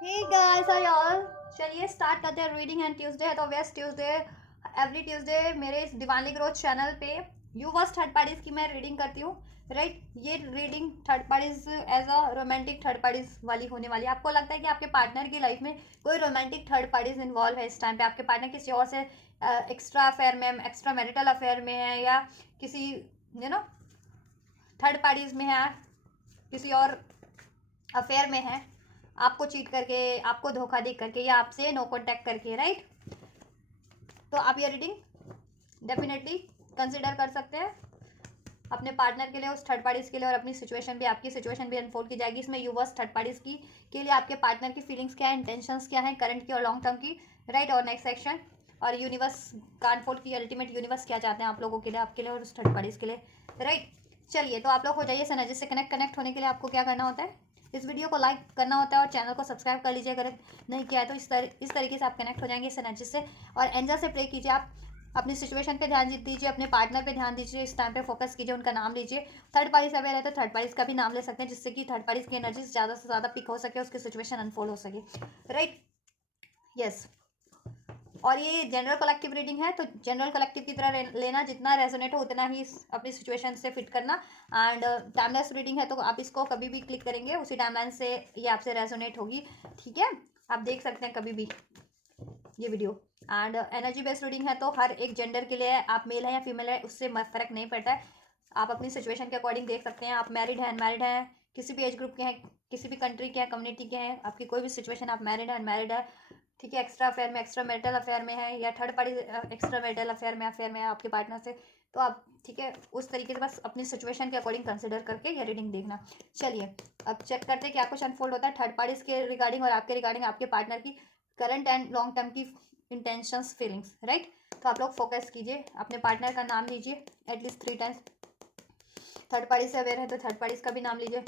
Hey guys are all. चलिए start करते हैं रीडिंग एंड ट्यूसडे है तो वेस्ट ट्यूसडे एवरी ट्यूसडे मेरे इस दिवाली ग्रोथ चैनल पे यू वर्स थर्ड पार्टीज की मैं रीडिंग करती हूँ। राइट, ये reading third parties as a romantic third parties वाली होने वाली है। आपको लगता है कि आपके पार्टनर की लाइफ में कोई रोमांटिक थर्ड पार्टीज इन्वॉल्व है इस टाइम पे, आपके पार्टनर किसी और से एक्स्ट्रा अफेयर में, एक्स्ट्रा मैरिटल अफेयर में है, या किसी थर्ड पार्टीज में है, किसी और अफेयर में है, आपको चीट करके, आपको धोखा दे करके, या आपसे नो कॉन्टैक्ट करके। राइट, तो आप ये रीडिंग डेफिनेटली कंसिडर कर सकते हैं अपने पार्टनर के लिए, उस थर्ड पार्टीज के लिए, और अपनी सिचुएशन भी, आपकी सिचुएशन भी अनफोल्ड की जाएगी इसमें। यूवर्स थर्ड पार्टीज की के लिए आपके पार्टनर की फीलिंग्स क्या है, इंटेंशंस क्या है, करंट की और लॉन्ग टर्म की। राइट, और नेक्स्ट सेक्शन और यूनिवर्स का अनफोल्ड की, अल्टीमेट यूनिवर्स क्या चाहते हैं आप लोगों के लिए, आपके लिए और उस थर्ड पार्टीज के लिए। राइट, चलिए तो आप लोग हो जाइए एनर्जी से कनेक्ट होने के लिए आपको क्या करना होता है, इस वीडियो को लाइक करना होता है और चैनल को सब्सक्राइब कर लीजिए अगर नहीं किया है तो। इस तरीके से आप कनेक्ट हो जाएंगे इस एनर्जी से। और एंजल से प्रे कीजिए, आप अपनी सिचुएशन पे ध्यान दीजिए, अपने पार्टनर पे ध्यान दीजिए, इस टाइम पे फोकस कीजिए, उनका नाम लीजिए। थर्ड पार्टी से अवेयर है तो थर्ड पार्टीज का भी नाम ले सकते हैं, जिससे कि थर्ड पार्टीज की एनर्जी ज़्यादा से ज़्यादा पिक हो सके, उसकी सिचुएशन अनफोल्ड हो सके। Right, yes. और ये जनरल कलेक्टिव रीडिंग है तो जनरल कलेक्टिव की तरह लेना, जितना रेजोनेट हो उतना ही अपनी सिचुएशन से फिट करना। एंड टाइमलेस रीडिंग है तो आप इसको कभी भी क्लिक करेंगे उसी टाइमलाइन से ये आपसे रेजोनेट होगी। ठीक है, आप देख सकते हैं कभी भी ये video. And energy based reading है तो हर एक जेंडर के लिए, आप मेल है या फीमेल है उससे फर्क नहीं पड़ता है, आप अपनी सिचुएशन के अकॉर्डिंग देख सकते हैं। आप मैरिड हैं, अनमैरिड हैं, किसी भी एज ग्रुप के हैं, किसी भी कंट्री के हैं, कम्युनिटी के हैं, आपकी कोई भी सिचुएशन, आप मैरिड है, अनमैरिड है, ठीक है, एक्स्ट्रा अफेयर में, एक्स्ट्रा मैरिटल अफेयर में है, या third party extra marital affair में है आपके पार्टनर से, तो आप ठीक है उस तरीके से बस अपनी सिचुएशन के अकॉर्डिंग कंसिडर करके ये रीडिंग देखना। चलिए अब चेक करते हैं क्या कुछ अनफोल्ड होता है थर्ड पार्टीज के रिगार्डिंग और आपके रिगार्डिंग, आपके पार्टनर की करंट एंड लॉन्ग टर्म की इंटेंशंस, फीलिंग्स। राइट, तो आप लोग फोकस कीजिए, अपने पार्टनर का नाम लीजिए एटलीस्ट 3 टाइम्स। थर्ड पार्टी से अवेयर है तो थर्ड पार्टीज का भी नाम लीजिए।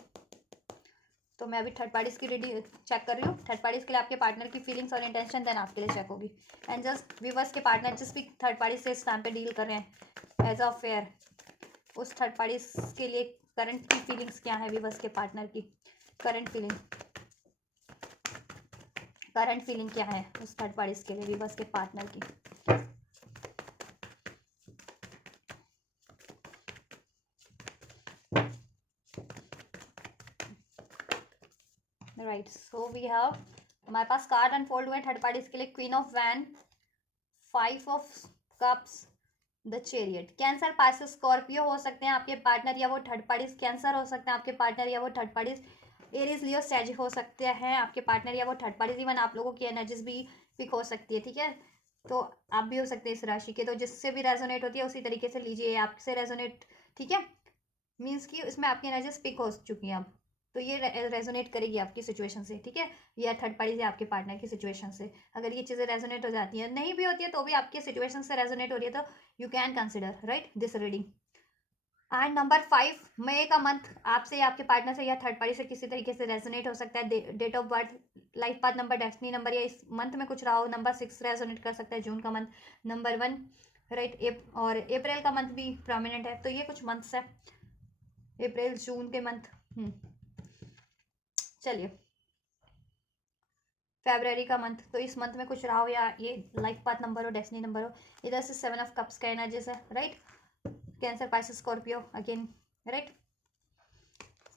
तो मैं अभी थर्ड पार्टीज की रीडिंग चेक कर रही हूँ। थर्ड पार्टीज के लिए आपके पार्टनर की फीलिंग्स और इंटेंशन देन आपके लिए चेक होगी। एंड जस्ट व्यूवर्स के पार्टनर जिस भी थर्ड पार्टी से इस टाइम पे डील कर रहे हैं एज अ फेयर, उस थर्ड पार्टीज के लिए करंट की फीलिंग्स क्या है, व्यूवर्स के पार्टनर की करंट फीलिंग क्या है उस थर्ड पार्टीज के लिए, व्यूवर्स के पार्टनर की। राइट, सो वी हैव, हमारे पास कार्ड अनफोल्ड हुए थर्ड पार्टीज के लिए। क्वीन ऑफ वैन, 5 of cups, the chariot. Cancer, Pisces, Scorpio हो सकते हैं आपके पार्टनर या वो थर्ड पार्टीज। कैंसर हो सकते हैं आपके पार्टनर या वो थर्ड पार्टीज। एरीज, लियो, सैज हो सकते हैं आपके पार्टनर या वो थर्ड पार्टीज। इवन आप लोगों की एनर्जीज भी पिक हो सकती है। ठीक है, तो आप भी हो सकते हैं इस राशि के, तो जिससे भी रेजोनेट होती है उसी तरीके से लीजिए, आपसे रेजोनेट। ठीक है, मीन्स कि इसमें आपकी एनर्जीज पिक हो चुकी हैं अब, तो ये रेजोनेट करेगी आपकी सिचुएशन से। ठीक है, या थर्ड पार्टी से आपके पार्टनर की सिचुएशन से अगर ये चीज़ें रेजोनेट हो जाती हैं, नहीं भी होती है तो भी आपकी सिचुएशन से रेजोनेट हो रही है तो you can consider right this reading. And number 5, मई का मंथ आपसे या आपके पार्टनर से या थर्ड पार्टी से किसी तरीके से रेजोनेट हो सकता है। Date of birth, life path number, destiny number, या इस मंथ में कुछ रहा हो। नंबर 6 रेजोनेट कर सकता है, जून का मंथ, नंबर 1। राइट, और अप्रैल का मंथ भी प्रोमिनेंट है, तो ये कुछ मंथ्स है, अप्रैल जून के मंथ। चलिए, फेब्रवरी का मंथ, तो इस मंथ में कुछ रहा हो, या ये लाइफ पाथ नंबर हो, डेस्टिनी नंबर हो। इधर से 7 ऑफ कप्स का एनर्जीज है। Right, cancer, Pisces, Scorpio again. Right,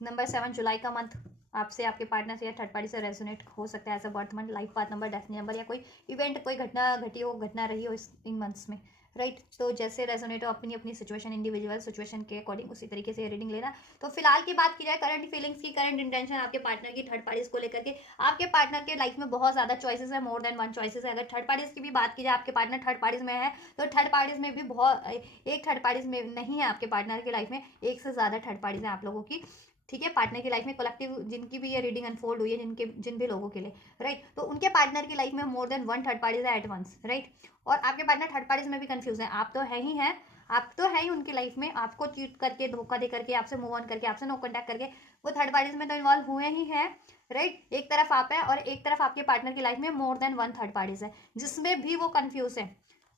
number 7 जुलाई का मंथ आपसे आपके पार्टनर से या थर्ड पार्टी से रेजोनेट हो सकता है as a birth month, life path number, destiny number, या कोई इवेंट, कोई घटना घटी हो, घटना रही हो इन मंथ्स में। राइट, तो जैसे रेजोनेट हो अपनी अपनी सिचुएशन, इंडिविजुअल सिचुएशन के अकॉर्डिंग उसी तरीके से रीडिंग लेना। तो फिलहाल की बात की जाए करंट फीलिंग्स की, करंट इंटेंशन आपके पार्टनर की थर्ड पार्टीज को लेकर के, आपके पार्टनर के लाइफ में बहुत ज़्यादा चॉइसेस है, मोर देन 1 चॉइसेस है। अगर थर्ड पार्टीज की भी बात की जाए, आपके पार्टनर थर्ड पार्टीज में है तो थर्ड पार्टीज में भी बहुत, एक थर्ड पार्टीज में नहीं है आपके पार्टनर की लाइफ में, एक से ज़्यादा थर्ड पार्टीज हैं आप लोगों की। ठीक है, पार्टनर की लाइफ में कलेक्टिव जिनकी भी ये रीडिंग अनफोल्ड हुई है, जिन भी लोगों के लिए। राइट, तो उनके पार्टनर की लाइफ में मोर देन 1 थर्ड पार्टीज है एट वंस। राइट, और आपके पार्टनर थर्ड पार्टीज में भी कंफ्यूज है, आप तो है ही हैं, आप तो है ही उनकी लाइफ में, आपको चीट करके, धोखा दे करके, आपसे मूव ऑन करके, आपसे नो कॉन्टैक्ट करके वो थर्ड पार्टीज में तो इन्वॉल्व हुए ही हैं। राइट, एक तरफ आप है और एक तरफ आपके पार्टनर की लाइफ में मोर देन 1 थर्ड पार्टीज है, जिसमें भी वो कंफ्यूज है।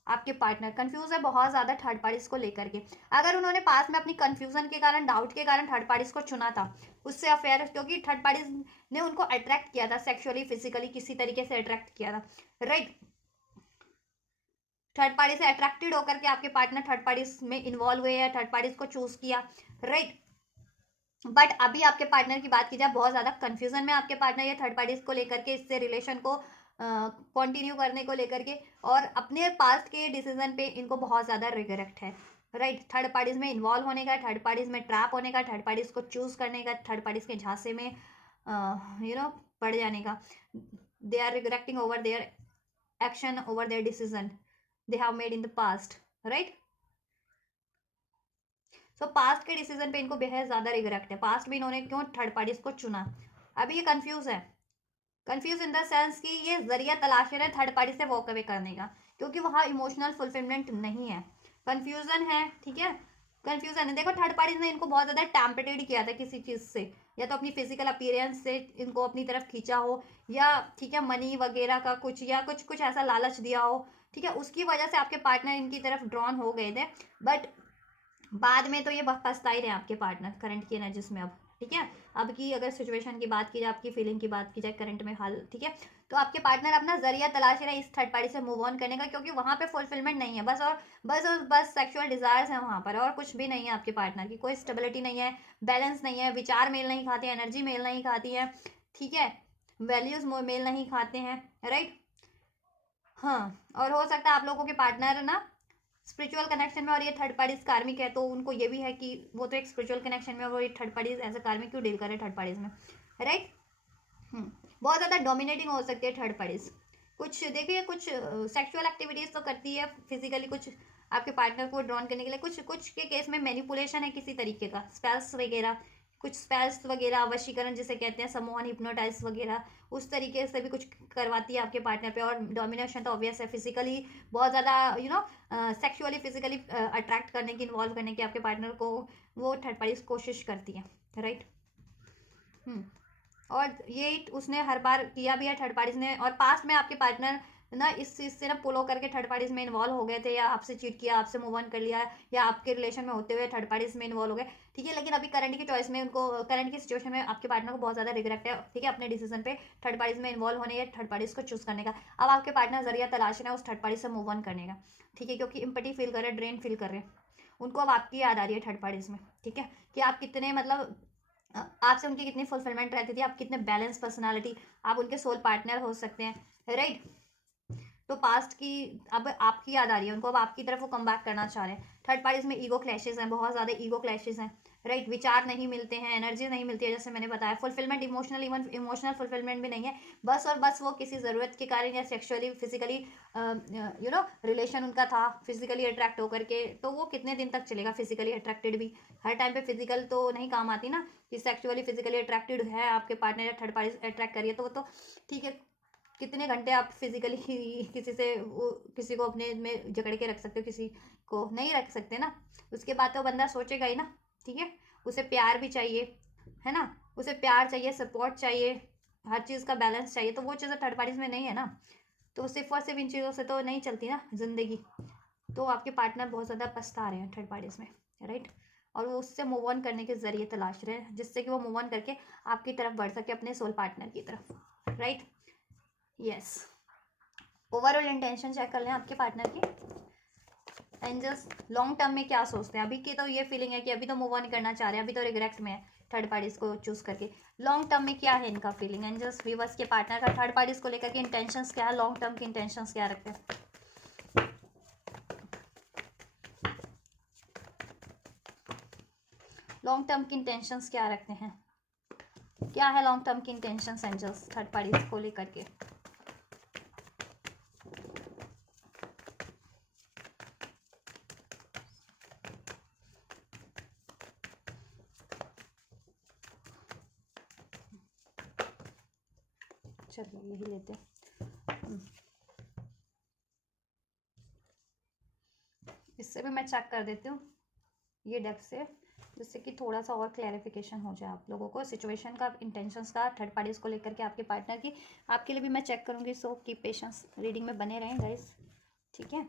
आपके पार्टनर कंफ्यूज है बहुत ज़्यादा थर्ड पार्टीज को लेकर के। अगर उन्होंने पास में अपनी कंफ्यूजन के कारण, डाउट के कारण थर्ड पार्टीज को चुना था, उससे अफेयर, क्योंकि थर्ड पार्टीज ने उनको अट्रैक्ट किया था सेक्सुअली, फिजिकली, किसी तरीके से अट्रैक्ट किया था, राइट। थर्ड पार्टी से अट्रैक्टेड होकर के आपके पार्टनर थर्ड पार्टीज में इन्वॉल्व हुए या थर्ड पार्टीज को चूज किया, राइट। बट अभी आपके पार्टनर की बात की जाए, बहुत ज़्यादा कंफ्यूजन में आपके पार्टनर या थर्ड पार्टीज को लेकर के, इससे रिलेशन को कंटिन्यू करने को लेकर के, और अपने पास्ट के डिसीजन पे इनको बहुत ज़्यादा रिग्रेट है, राइट। थर्ड पार्टीज में इन्वॉल्व होने का, थर्ड पार्टीज में ट्रैप होने का, थर्ड पार्टीज को चूज करने का, थर्ड पार्टीज के झांसे में पड़ जाने का। They are regretting over their action, over their decision they have made in the past, right. So past के डिसीजन पे इनको बेहद ज़्यादा रिग्रेट है, पास्ट में इन्होंने क्यों थर्ड पार्टीज को चुना। अभी ये कंफ्यूज है, कंफ्यूज इन द सेंस कि ये जरिया तलाश रहे हैं थर्ड पार्टी से वॉक अवे करने का, क्योंकि वहाँ इमोशनल फुलफिलमेंट नहीं है, कंफ्यूजन है, ठीक है। कंफ्यूजन है, देखो थर्ड पार्टीज ने इनको बहुत ज़्यादा टैम्पटेड किया था किसी चीज़ से, या तो अपनी फिजिकल अपीयरेंस से इनको अपनी तरफ खींचा हो, या ठीक है मनी वगैरह का कुछ, या कुछ कुछ ऐसा लालच दिया हो, ठीक है, उसकी वजह से आपके पार्टनर इनकी तरफ ड्रॉन हो गए थे। बट बाद में तो ये पछता ही रहे आपके पार्टनर करंट की एनर्जीज में अब, ठीक है। अब की अगर सिचुएशन की बात की जाए, आपकी फीलिंग की बात की जाए करंट में हाल, ठीक है, तो आपके पार्टनर अपना जरिया तलाश रहे इस थर्ड पार्टी से मूव ऑन करने का, क्योंकि वहाँ पे फुलफिलमेंट नहीं है, बस सेक्सुअल डिजायर्स हैं वहाँ पर, और कुछ भी नहीं है। आपके पार्टनर की कोई स्टेबिलिटी नहीं है, बैलेंस नहीं है, विचार मेल नहीं खाते, एनर्जी मेल नहीं खाती है, ठीक है, वैल्यूज मेल नहीं खाते हैं, राइट। हाँ, और हो सकता है आप लोगों के पार्टनर ना स्पिरिचुअल कनेक्शन में, और ये थर्ड पार्टीज कार्मिक है, तो उनको ये भी है कि वो तो एक स्पिरिचुअल कनेक्शन में, और वो ये थर्ड पार्टीज एज अ कार्मिक क्यों डील करे थर्ड पार्टीज में, राइट। बहुत ज़्यादा डोमिनेटिंग हो सकती है थर्ड पार्टीज। कुछ देखिए, कुछ सेक्सुअल एक्टिविटीज़ तो करती है फिजिकली, कुछ आपके पार्टनर को ड्रॉन करने के लिए, कुछ कुछ के केस में मैनिपुलेशन है किसी तरीके का, स्पेल्स वगैरह, कुछ स्पेल्स वगैरह, वशीकरण जिसे कहते हैं, सम्मोहन, हिप्नोटाइज वगैरह, उस तरीके से भी कुछ करवाती है आपके पार्टनर पे। और डोमिनेशन तो ऑब्वियस है, फिजिकली बहुत ज़्यादा सेक्सुअली फिजिकली अट्रैक्ट करने की, इन्वॉल्व करने की आपके पार्टनर को वो थर्ड पार्टीज कोशिश करती है, राइट। और ये उसने हर बार किया भी है थर्ड पार्टीज ने, और पास्ट में आपके पार्टनर ना इस चीज़ से ना पुल होकर के थर्ड पार्टीज में इन्वॉल्व हो गए थे, या आपसे चीट किया, आपसे मूव ऑन कर लिया, या आपके रिलेशन में होते हुए थर्ड पार्टीज में इन्वॉल्व हो गए, ठीक है। लेकिन अभी करंट की चॉइस में उनको, करंट की सिचुएशन में आपके पार्टनर को बहुत ज़्यादा रिग्रेट है, ठीक है, अपने डिसीजन पे थर्ड पार्टीज में इन्वॉल्व होने या थर्ड पार्टीज को चूज करने का। अब आपके पार्टनर जरिया तलाश रहे हैं उस थर्ड पार्टी से मूव ऑन करने का, ठीक है, क्योंकि इम्पटी फील कर रहे हैं, ड्रेन फील कर रहे हैं, उनको अब आपकी याद आ रही है थर्ड पार्टीज में, ठीक है, कि आप कितने मतलब आपसे उनकी कितनी फुलफिलमेंट रहती थी, आप कितने बैलेंस पर्सनालिटी, आप उनके सोल पार्टनर हो सकते हैं, राइट। तो पास्ट की अब आपकी याद आ रही है उनको, अब आपकी तरफ वो कम बैक करना चाह रहे हैं। थर्ड पार्टीज में ईगो क्लैशेज हैं, बहुत ज़्यादा ईगो क्लैशेज हैं, राइट। विचार नहीं मिलते हैं, एनर्जी नहीं मिलती है, जैसे मैंने बताया, fulfilment, emotional, even emotional fulfilment भी नहीं है, बस और बस वो किसी ज़रूरत के कारण या सेक्सुअली फिजिकली रिलेशन उनका था, फिजिकली अट्रैक्ट होकर के, तो वो कितने दिन तक चलेगा फिजिकली अट्रैक्टेड भी, हर टाइम पे फिजिकल तो नहीं काम आती ना, कि सेक्सुअली फिजिकली अट्रैक्टेड है आपके पार्टनर या थर्ड पार्टी अट्रैक्ट करिए, तो वो तो ठीक है, कितने घंटे आप फिजिकली किसी से वो किसी को अपने में जकड़ के रख सकते हो, किसी को नहीं रख सकते ना, उसके बाद तो बंदा सोचेगा ही ना, ठीक है। उसे प्यार भी चाहिए, है ना, उसे प्यार चाहिए, सपोर्ट चाहिए, हर चीज़ का बैलेंस चाहिए, तो वो चीज़ें थर्ड पार्टीज में नहीं है ना, तो सिर्फ और सिर्फ इन चीज़ों से तो नहीं चलती ना ज़िंदगी। तो आपके पार्टनर बहुत ज़्यादा पछता रहे हैं थर्ड पार्टीज में, राइट। और वो उससे मूव ऑन करने के जरिए तलाश रहे हैं, जिससे कि वो मूव ऑन करके आपकी तरफ बढ़ सके, अपने सोल पार्टनर की तरफ, right. Yes, overall intention check कर लें आपके पार्टनर की, एंजल्स लॉन्ग टर्म में क्या सोचते हैं। अभी की तो ये फीलिंग है कि अभी तो मूव ऑन करना चाह रहे हैं, अभी तो रिग्रेट में है थर्ड पार्टीज को चूज करके। लॉन्ग टर्म में क्या है इनका फीलिंग, एंजल्स व्यूअर्स के पार्टनर का थर्ड पार्टीज को लेकर के इंटेंशंस क्या है, लॉन्ग टर्म की इंटेंशंस क्या रखते हैं। लॉन्ग टर्म की इंटेंशंस क्या रखते हैं, क्या है लॉन्ग टर्म की इंटेंशंस एंजल्स थर्ड पार्टीज को लेकर के। चलिए यही लेते हैं, इससे भी मैं चेक कर देती हूँ ये डेक से, जिससे कि थोड़ा सा और क्लैरिफिकेशन हो जाए आप लोगों को सिचुएशन का, इंटेंशंस का, थर्ड पार्टीज को लेकर के आपके पार्टनर की। आपके लिए भी मैं चेक करूँगी, सो कीप पेशेंस, रीडिंग में बने रहें गाइस, ठीक है।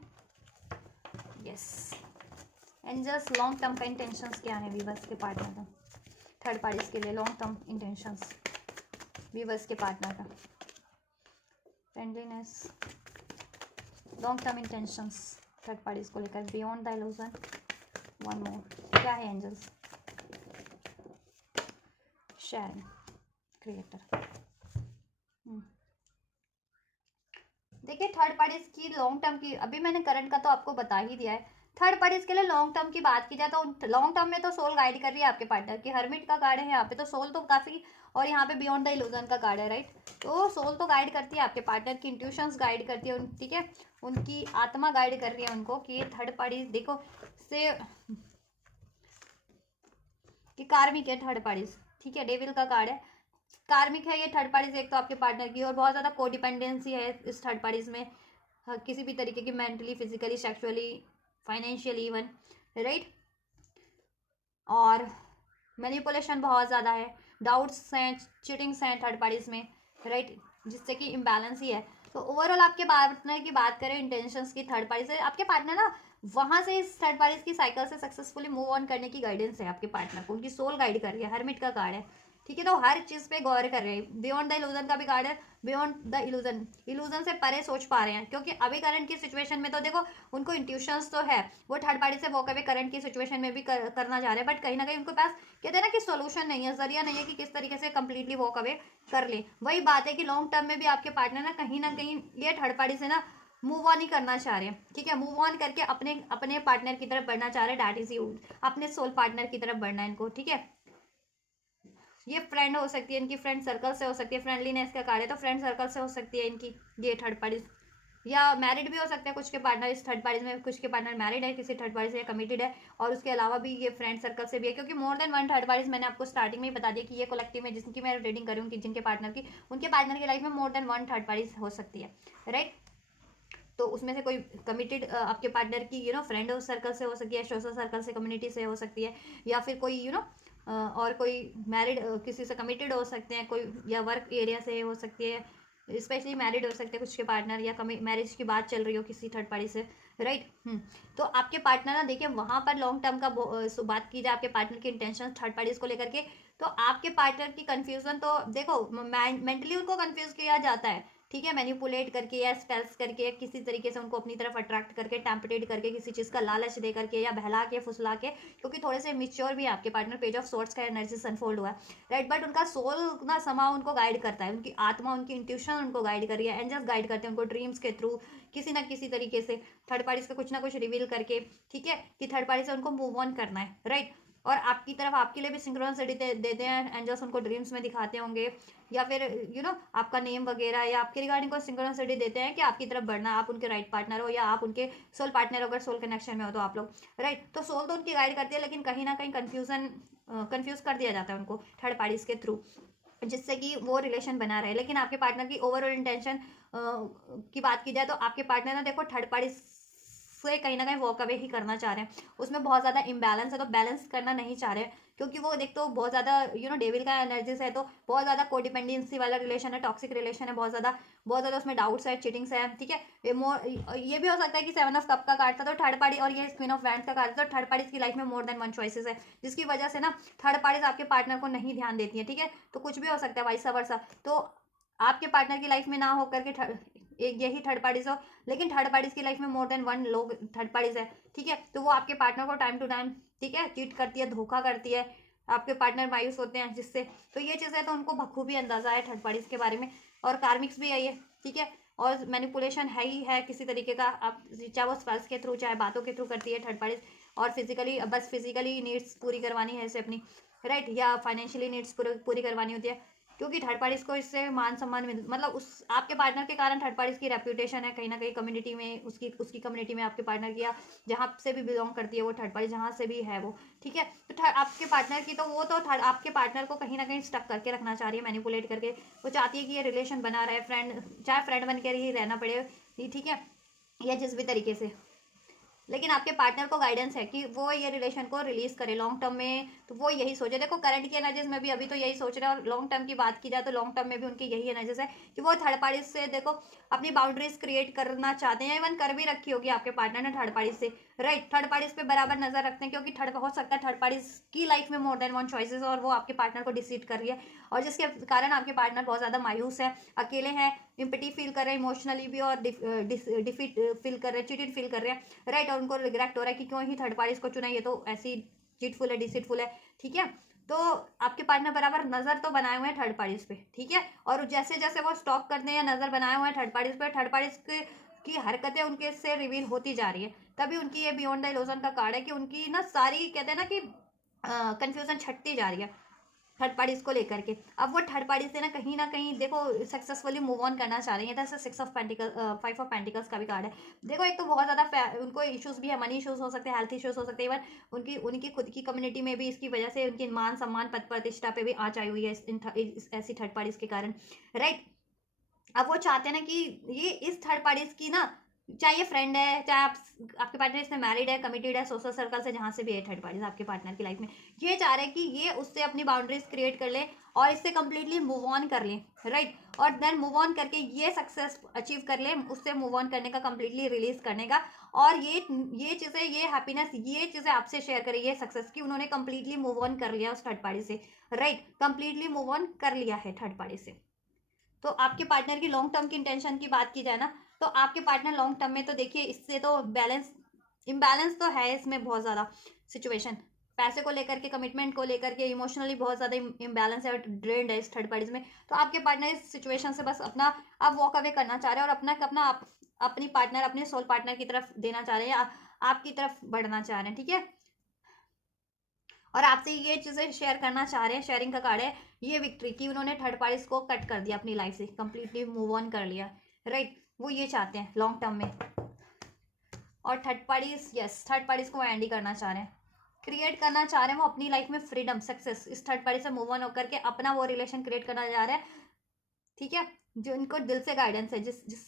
यस एंजल्स, लॉन्ग टर्म का इंटेंशंस क्या है वीवर्स के पार्टनर का, थर्ड पार्टीज के लिए लॉन्ग टर्म इंटेंशंस वीवर्स के पार्टनर का, friendliness, long term intentions third parties को लेकर, beyond the illusion, one more क्या है एंजल्स, शेयरिंग, क्रिएटर। देखिए थर्ड पार्टीज की लॉन्ग टर्म की, अभी मैंने करंट का तो आपको बता ही दिया है। थर्ड पार्टीज के लिए लॉन्ग टर्म की बात की जाए तो लॉन्ग टर्म में तो सोल गाइड कर रही है आपके पार्टनर की, हर्मिट का कार्ड है यहाँ पे, तो सोल तो काफी, और यहाँ पे बियॉन्ड द इल्यूजन का कार्ड है, राइट। तो सोल तो गाइड करती है आपके पार्टनर की, इंट्यूशंस गाइड करती है, ठीक है, उनकी आत्मा गाइड कर रही है उनको कि ये थर्ड पार्टी देखो से कि कार्मिक है थर्ड पार्टीज, ठीक है, डेविल का कार्ड है, कार्मिक है ये थर्ड पार्टीज एक तो आपके पार्टनर की, और बहुत ज़्यादा कोडिपेंडेंसी है इस थर्ड पार्टीज में, किसी भी तरीके की, mentally, physically, sexually, financially even, right. और मैनिपुलेशन बहुत ज़्यादा है, डाउट्स हैं, चीटिंग्स हैं थर्ड पार्टीज में, राइट, जिससे कि इम्बैलेंस ही है। तो ओवरऑल आपके पार्टनर की बात करें इंटेंशंस की थर्ड पार्टी से, आपके पार्टनर ना वहां से इस थर्ड पार्टीज की साइकिल से सक्सेसफुली मूव ऑन करने की गाइडेंस है आपके पार्टनर को, उनकी सोल गाइड कर रही है, हर्मिट का कार्ड है, ठीक है। तो हर चीज पे गौर कर रहे हैं, बियॉन्ड द इल्यूजन का भी कार्ड है, बियॉन्ड द इल्यूजन, इल्यूजन से परे सोच पा रहे हैं, क्योंकि अभी करंट की सिचुएशन में तो देखो उनको इंट्यूशंस तो है, वो थर्ड पार्टी से वॉक अवे करंट की सिचुएशन में भी करना चाह रहे हैं, बट कहीं ना कहीं उनके पास कहते हैं ना कि सोल्यूशन नहीं है, जरिया नहीं है कि किस तरीके से कंप्लीटली वॉक अवे कर ले। वही बात है कि लॉन्ग टर्म में भी आपके पार्टनर ना कहीं ये थर्ड पार्टी से ना मूव ऑन ही करना चाह रहे हैं, ठीक है, मूव ऑन करके अपने अपने पार्टनर की तरफ बढ़ना चाह रहे हैं, दैट इज यू, अपने सोल पार्टनर की तरफ बढ़ना है इनको, ठीक है। ये फ्रेंड हो सकती है इनकी, फ्रेंड सर्कल से हो सकती है, फ्रेंडलीनेस का कार्ड है तो फ्रेंड सर्कल से हो सकती है इनकी ये थर्ड पार्टी, या मैरिड भी हो सकते हैं कुछ के पार्टनर इस थर्ड पार्टी में, कुछ के पार्टनर मैरिड है किसी थर्ड पार्टी से, कमिटेड है, और उसके अलावा भी ये फ्रेंड सर्कल से भी है, क्योंकि more than one third parties मैंने आपको स्टार्टिंग में ही बता दिया कि ये कलेक्टिव में जिनकी मैं रीडिंग करूँ उनकी, जिनके पार्टनर की, उनके पार्टनर की लाइफ में more than one third parties हो सकती है, राइट। तो उसमें से कोई कमिटेड आपके पार्टनर की फ्रेंड सर्कल से हो सकती है, सोशल सर्कल से, कम्युनिटी से हो सकती है, या फिर कोई और कोई मैरिड किसी से कमिटेड हो सकते हैं कोई, या वर्क एरिया से हो सकती है, स्पेशली मैरिड हो सकते हैं कुछ के पार्टनर, या मैरिज की बात चल रही हो किसी थर्ड पार्टी से, राइट। तो आपके पार्टनर ना देखिए वहाँ पर लॉन्ग टर्म का बात की जाए आपके पार्टनर की इंटेंशन थर्ड पार्टीज को लेकर के, तो आपके पार्टनर की कंफ्यूजन तो देखो मेंटली उनको कंफ्यूज किया जाता है, ठीक है, मैनिपुलेट करके या स्पेल्स करके या किसी तरीके से उनको अपनी तरफ अट्रैक्ट करके, टेम्पटेट करके, किसी चीज़ का लालच दे करके या बहला के फुसला के, क्योंकि थोड़े से मिच्योर भी है आपके पार्टनर, पेज ऑफ सोर्ड्स का एनर्जी अनफोल्ड हुआ है, राइट। बट उनका सोल ना समा उनको गाइड करता है, उनकी आत्मा, उनकी इंट्यूशन उनको गाइड कर रही है, एंजल्स गाइड करते हैं उनको ड्रीम्स के थ्रू, किसी ना किसी तरीके से थर्ड पार्टीज का कुछ ना कुछ रिवील करके, ठीक है, कि थर्ड पार्टी से उनको मूव ऑन करना है, राइट। और आपकी तरफ आपके लिए भी सिंक्रोनिसिटी देते हैं एंजल्स, उनको ड्रीम्स में दिखाते होंगे, या फिर आपका नेम वगैरह, या आपके रिगार्डिंग को सिंक्रोनिसिटी देते हैं कि आपकी तरफ बढ़ना, आप उनके राइट पार्टनर हो, या आप उनके सोल पार्टनर हो अगर सोल कनेक्शन में हो तो आप लोग, राइट। तो सोल तो उनकी गाइड करती है, लेकिन कहीं ना कहीं कंफ्यूज कर दिया जाता है उनको थर्ड पार्टीज के थ्रू, जिससे कि वो रिलेशन बना रहे। लेकिन आपके पार्टनर की ओवरऑल इंटेंशन की बात की जाए तो आपके पार्टनर ना देखो थर्ड पार्टी से कहीं ना कहीं वॉक अवे ही करना चाह रहे हैं, उसमें बहुत ज़्यादा इम्बैलेंस है, तो बैलेंस करना नहीं चाह रहे हैं, क्योंकि वो देख तो बहुत ज़्यादा डेविल का एनर्जीज है, तो बहुत ज़्यादा कोडिपेंडेंसी वाला रिलेशन है, टॉक्सिक रिलेशन है, बहुत ज़्यादा उसमें डाउट्स है, चीटिंग्स है, ठीक है। ये भी हो सकता है कि 7 ऑफ कप का कार्ड था तो थर्ड पार्टी, और ये क्वीन ऑफ वैंड्स का कार्ड था, तो थर्ड पार्टी की लाइफ में मोर देन वन चॉइसेस है, जिसकी वजह से ना थर्ड पार्टीज आपके पार्टनर को नहीं ध्यान देती है, ठीक है। तो कुछ भी हो सकता है वाइस वर्सा, तो आपके पार्टनर की लाइफ में ना हो करके एक यही थर्ड पार्टीज हो, लेकिन थर्ड पार्टीज की लाइफ में मोर देन वन लोग थर्ड पार्टीज है, ठीक है। तो वो आपके पार्टनर को टाइम टू टाइम, ठीक है, चीट करती है, धोखा करती है, आपके पार्टनर मायूस होते हैं जिससे, तो ये चीज़ है, तो उनको बखूबी अंदाजा है थर्ड पार्टीज के बारे में, और कार्मिक्स भी है ये, ठीक है। और मैनिपुलेशन है ही है किसी तरीके का, आप चाहे वो स्पेल्स के थ्रू चाहे बातों के थ्रू करती है थर्ड पार्टीज, और फिजिकली बस फिजिकली नीड्स पूरी करवानी है इसे अपनी, राइट, या फाइनेंशियली नीड्स पूरी करवानी होती है, क्योंकि थर्ड पार्टीज को इससे मान सम्मान मतलब उस आपके पार्टनर के कारण थर्ड पार्टीज की रेप्यूटेशन है कहीं ना कहीं कम्युनिटी में, उसकी कम्युनिटी में आपके पार्टनर की, या जहाँ से भी बिलोंग करती है वो थर्ड पार्टी, जहाँ से भी है वो, ठीक है। तो आपके पार्टनर की तो वो तो आपके पार्टनर को कहीं ना कहीं स्टक करके रखना चाह रही है, मैनिपुलेट करके, वो चाहती है कि ये रिलेशन बना रहे, फ्रेंड चाहे फ्रेंड बन कर ही रहना पड़े, ठीक है, या जिस भी तरीके से, लेकिन आपके पार्टनर को गाइडेंस है कि वो ये रिलेशन को रिलीज करे लॉन्ग टर्म में, तो वो यही सोचे, देखो करंट की एनर्जीज में भी अभी तो यही सोच रहे हैं, और लॉन्ग टर्म की बात की जाए तो लॉन्ग टर्म में भी उनकी यही एनर्जीज है कि वो थर्ड पार्टी से देखो अपनी बाउंड्रीज क्रिएट करना चाहते हैं, इवन कर भी रखी होगी आपके पार्टनर ने थर्ड पार्टी से, राइट। थर्ड पार्टीज पे बराबर नजर रखते हैं, क्योंकि थर्ड हो सकता है थर्ड पार्टीज की लाइफ में मोर देन वन चॉइसेस और वो आपके पार्टनर को डिसीट कर रही है, और जिसके कारण आपके पार्टनर बहुत ज़्यादा मायूस है, अकेले हैं, इम्पटी फील कर रहे हैं इमोशनली भी, और डिफीट फील कर रहे हैं, चीटेड फील कर रहे हैं, राइट। और उनको रिग्रेट हो रहा है कि क्यों ही थर्ड पार्टीज को चुना, ये तो ऐसी चीटफुल है, डिसीटफुल है, ठीक है। तो आपके पार्टनर बराबर नजर तो बनाए हुए हैं थर्ड पार्टीज पे, ठीक है। और जैसे जैसे वो स्टॉक करते हैं, नजर बनाए हुए हैं थर्ड पार्टीज पे, थर्ड पार्टीज की हरकतें उनके से रिवील होती जा रही है। तभी उनकी ये बियॉन्ड द इल्यूजन का कार्ड है कि उनकी ना सारी कहते हैं ना कि कंफ्यूजन छटती जा रही है थर्ड पार्टीज को लेकर के। अब वो थर्ड पार्टी से ना कहीं देखो सक्सेसफुली मूव ऑन करना चाह रही है। जैसे 5 ऑफ पेंटिकल्स का भी कार्ड है। देखो एक तो बहुत ज़्यादा उनको इश्यूज भी है, मनी इश्यूज हो सकते हैं, हेल्थ इश्यूज हो सकते हैं, इवन उनकी उनकी खुद की कम्युनिटी में भी इसकी वजह से उनकी मान सम्मान पद प्रतिष्ठा पे भी आँच आई हुई है ऐसी थर्ड पार्टीज के कारण, राइट। अब वो चाहते हैं ना कि ये इस थर्ड पार्टीज की ना, चाहे ये फ्रेंड है, चाहे आपके पार्टनर इसमें मैरिड है, कमिटेड है, सोशल सर्कल से जहाँ से भी है थर्ड पार्टीज आपके पार्टनर की लाइफ में, ये चाह रहे हैं कि ये उससे अपनी बाउंड्रीज क्रिएट कर ले और इससे कंप्लीटली मूव ऑन कर ले, राइट। और देन मूव ऑन करके ये सक्सेस अचीव कर ले, उससे मूव ऑन करने का, कंप्लीटली रिलीज करने का, और ये चीज़ें, ये हैप्पीनेस, ये चीज़ें आपसे शेयर करें, ये सक्सेस की उन्होंने कंप्लीटली मूव ऑन कर लिया उस थर्ड पार्टी से, राइट। कंप्लीटली मूव ऑन कर लिया है थर्ड पार्टी से। तो आपके पार्टनर की लॉन्ग टर्म की इंटेंशन की बात की जाए ना, तो आपके पार्टनर लॉन्ग टर्म में तो देखिए इससे तो बैलेंस इम्बैलेंस तो है इसमें बहुत ज़्यादा सिचुएशन, पैसे को लेकर के, कमिटमेंट को लेकर के, इमोशनली बहुत ज़्यादा इम्बैलेंस है और ड्रेन्ड है इस थर्ड पार्टीज में। तो आपके पार्टनर इस सिचुएशन से बस अपना आप वॉक अवे करना चाह रहे हैं और अपना अपनी पार्टनर, अपने सोल पार्टनर की तरफ देना चाह रहे हैं, या आपकी तरफ बढ़ना चाह रहे हैं, ठीक है। और आपसे ये चीज़ें शेयर करना चाह रहे हैं, शेयरिंग का कार्ड है ये विक्ट्री की, उन्होंने थर्ड पार्टीज को कट कर दिया अपनी लाइफ से, कंप्लीटली मूव ऑन कर लिया, राइट। वो ये चाहते हैं लॉन्ग टर्म में। और third parties, yes, third parties को एंड ही करना चाह रहे हैं, क्रिएट करना चाह रहे हैं वो अपनी लाइफ में फ्रीडम, सक्सेस, इस थर्ड पार्टी से मूव ऑन होकर के अपना वो रिलेशन क्रिएट करना चाह रहे हैं, ठीक है, जो इनको दिल से गाइडेंस है, जिस जिस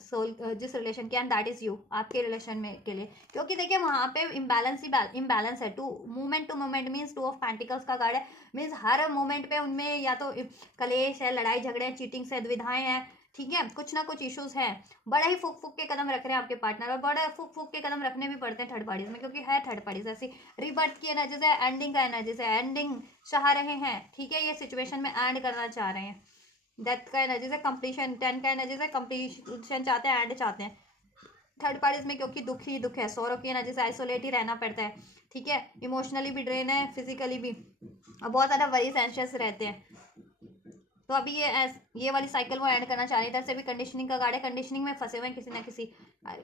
सोल जिस रिलेशन की, एंड दैट इज यू, आपके रिलेशन में के लिए। क्योंकि देखिए वहाँ पे इम्बैलेंस है, two moment means 2 of pentacles का कार्ड है, मीन्स हर मोमेंट पे उनमें या तो कलेश है, लड़ाई झगड़े हैं, चीटिंग से दुविधाएं हैं, ठीक है, कुछ ना कुछ इश्यूज हैं। बड़ा ही फूक फूक के कदम रख रहे हैं आपके पार्टनर, और बड़ा फूक फूक के कदम रखने भी पड़ते हैं थर्ड पार्टीज में, क्योंकि है थर्ड पार्टीज ऐसी रिबर्थ की एनर्जी है, एंडिंग का एनर्जी है, एंडिंग चाह रहे हैं, ठीक है, ये सिचुएशन में एंड करना चाह रहे हैं। डेथ का एनर्जी से कंप्लीशन, 10 का एनर्जी से कंप्लीशन चाहते हैं, एंड चाहते हैं थर्ड पार्टीज में, क्योंकि दुख ही दुख है, सौरव की एनर्जी से आइसोलेट ही रहना पड़ता है, ठीक है, इमोशनली भी ड्रेन है, फिजिकली भी, और बहुत ज़्यादा वरीज एंशियस रहते हैं। तो अभी ये वाली साइकिल वो एंड करना चाह रहे हैं। इधर से भी कंडीशनिंग का कार्ड है, कंडीशनिंग में फंसे हुए हैं किसी ना किसी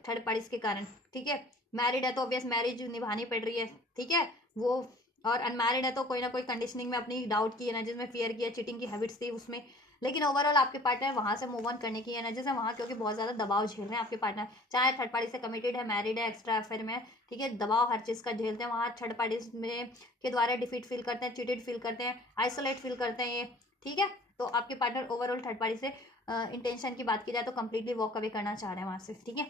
थर्ड पार्टीज के कारण, ठीक है। मैरिड है तो ऑब्वियस मैरिज निभानी पड़ रही है, ठीक है वो, और अनमैरिड है तो कोई ना कोई कंडीशनिंग में अपनी डाउट की एनर्जीज में, फियर की, चीटिंग की हैबिट्स थी उसमें, लेकिन ओवरऑल आपके पार्टनर वहाँ से मूव ऑन करने की एनर्जीज है वहाँ, क्योंकि बहुत ज़्यादा दबाव झेल रहे हैं आपके पार्टनर, चाहे थर्ड पार्टी से कमिटेड है, मैरिड है, एक्स्ट्रा अफेयर में है, ठीक है, दबाव हर चीज़ का झेलते हैं वहाँ, थर्ड पार्टीज में के द्वारा डिफीट फील करते हैं, चीटेड फील करते हैं, आइसोलेट फील करते हैं ये, ठीक है। तो आपके पार्टनर ओवरऑल थर्ड पार्टी से इंटेंशन की बात की जाए तो कंप्लीटली वॉक अवे करना चाह रहे हैं वहाँ से, ठीक है।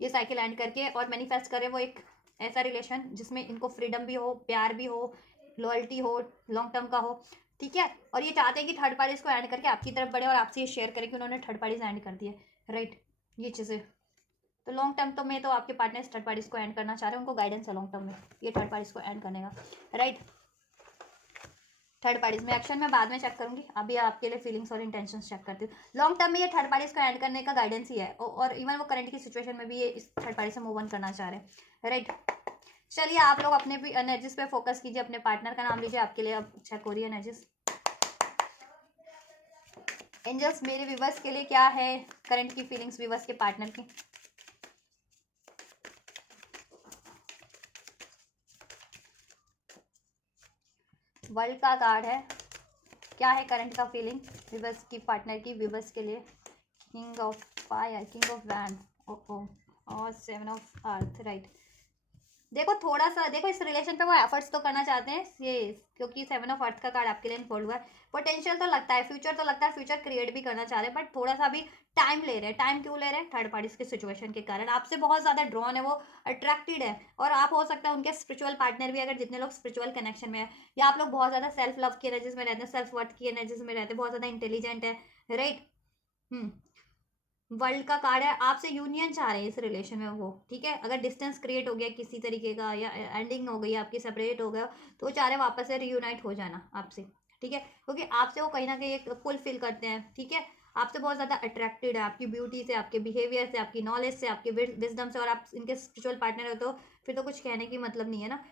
ये साइकिल एंड करके और मैनिफेस्ट करें वो एक ऐसा रिलेशन जिसमें इनको फ्रीडम भी हो, प्यार भी हो, लॉयल्टी हो, लॉन्ग टर्म का हो, ठीक है। और ये चाहते हैं कि थर्ड पार्टीज को एंड करके आपकी तरफ बढ़े और आपसे ये शेयर करें कि उन्होंने थर्ड पार्टीज एंड कर दिया, राइट, ये चीज़ें। तो लॉन्ग टर्म तो में तो आपके पार्टनर्स थर्ड पार्टीज को एंड करना चाह रहे हैं, उनको गाइडेंस है लॉन्ग टर्म में ये थर्ड पार्टीज को एंड करने का, राइट। थर्ड पार्टीज में एक्शन मैं बाद में चेक करूंगी, अभी आपके लिए फीलिंग्स और इंटेंशंस चेक करती हूँ। लॉन्ग टर्म में ये थर्ड पार्टीज को एंड करने का गाइडेंस ही है, और इवन वो करंट की सिचुएशन में भी ये इस थर्ड पार्टी से मूव ऑन करना चाह रहे हैं, राइट। चलिए आप लोग अपने भी एनर्जीज पे फोकस कीजिए, अपने पार्टनर का नाम लीजिए, आपके लिए अब चेक हो रही है एनर्जीज। एंजल्स मेरे व्यूवर्स के लिए क्या है करंट की फीलिंग्स व्यूवर्स के पार्टनर की? वर्ल्ड का कार्ड है, क्या है करंट का फीलिंग व्यूवर्स की पार्टनर की, व्यूवर्स के लिए? King of fire, king of wand, ओहो, और 7 ऑफ अर्थ, राइट। देखो थोड़ा सा देखो इस रिलेशन पे वो एफर्ट्स तो करना चाहते हैं ये, क्योंकि 7 ऑफ अर्थ का कार्ड आपके लिए इन्फोल्ड हुआ है। पोटेंशियल तो लगता है, फ्यूचर तो लगता है, फ्यूचर क्रिएट भी करना चाह रहे हैं, बट थोड़ा सा भी टाइम ले रहे हैं। टाइम क्यों ले रहे हैं? थर्ड पार्टीज के सिचुएशन के कारण आपसे बहुत ज़्यादा ड्रॉन है, वो अट्रैक्टेड है, और आप हो सकता है उनके स्पिरिचुअल पार्टनर भी, अगर जितने लोग स्पिरिचुअल कनेक्शन में है, या आप लोग बहुत ज़्यादा सेल्फ लव की एनर्जीज में रहते हैं, सेल्फ वर्थ की एनर्जीज में रहते हैं, बहुत ज़्यादा इंटेलिजेंट है, राइट। वर्ल्ड का कार्ड है, आपसे यूनियन चाह रहे हैं इस रिलेशन में वो, ठीक है। अगर डिस्टेंस क्रिएट हो गया किसी तरीके का या एंडिंग हो गई आपकी, सेपरेट हो गया, तो वो चाह रहे हैं वापस से रियूनाइट हो जाना आपसे, ठीक है। क्योंकि आपसे वो कहीं ना कहीं एक पुल फील करते हैं, ठीक है। आपसे बहुत ज़्यादा अट्रैक्टेड है, आपकी ब्यूटी से, आपके बिहेवियर से, आपकी नॉलेज से, आपके विजडम से, और आप इनके स्पिरिचुअल पार्टनर हो तो फिर तो कुछ कहने की मतलब नहीं है ना,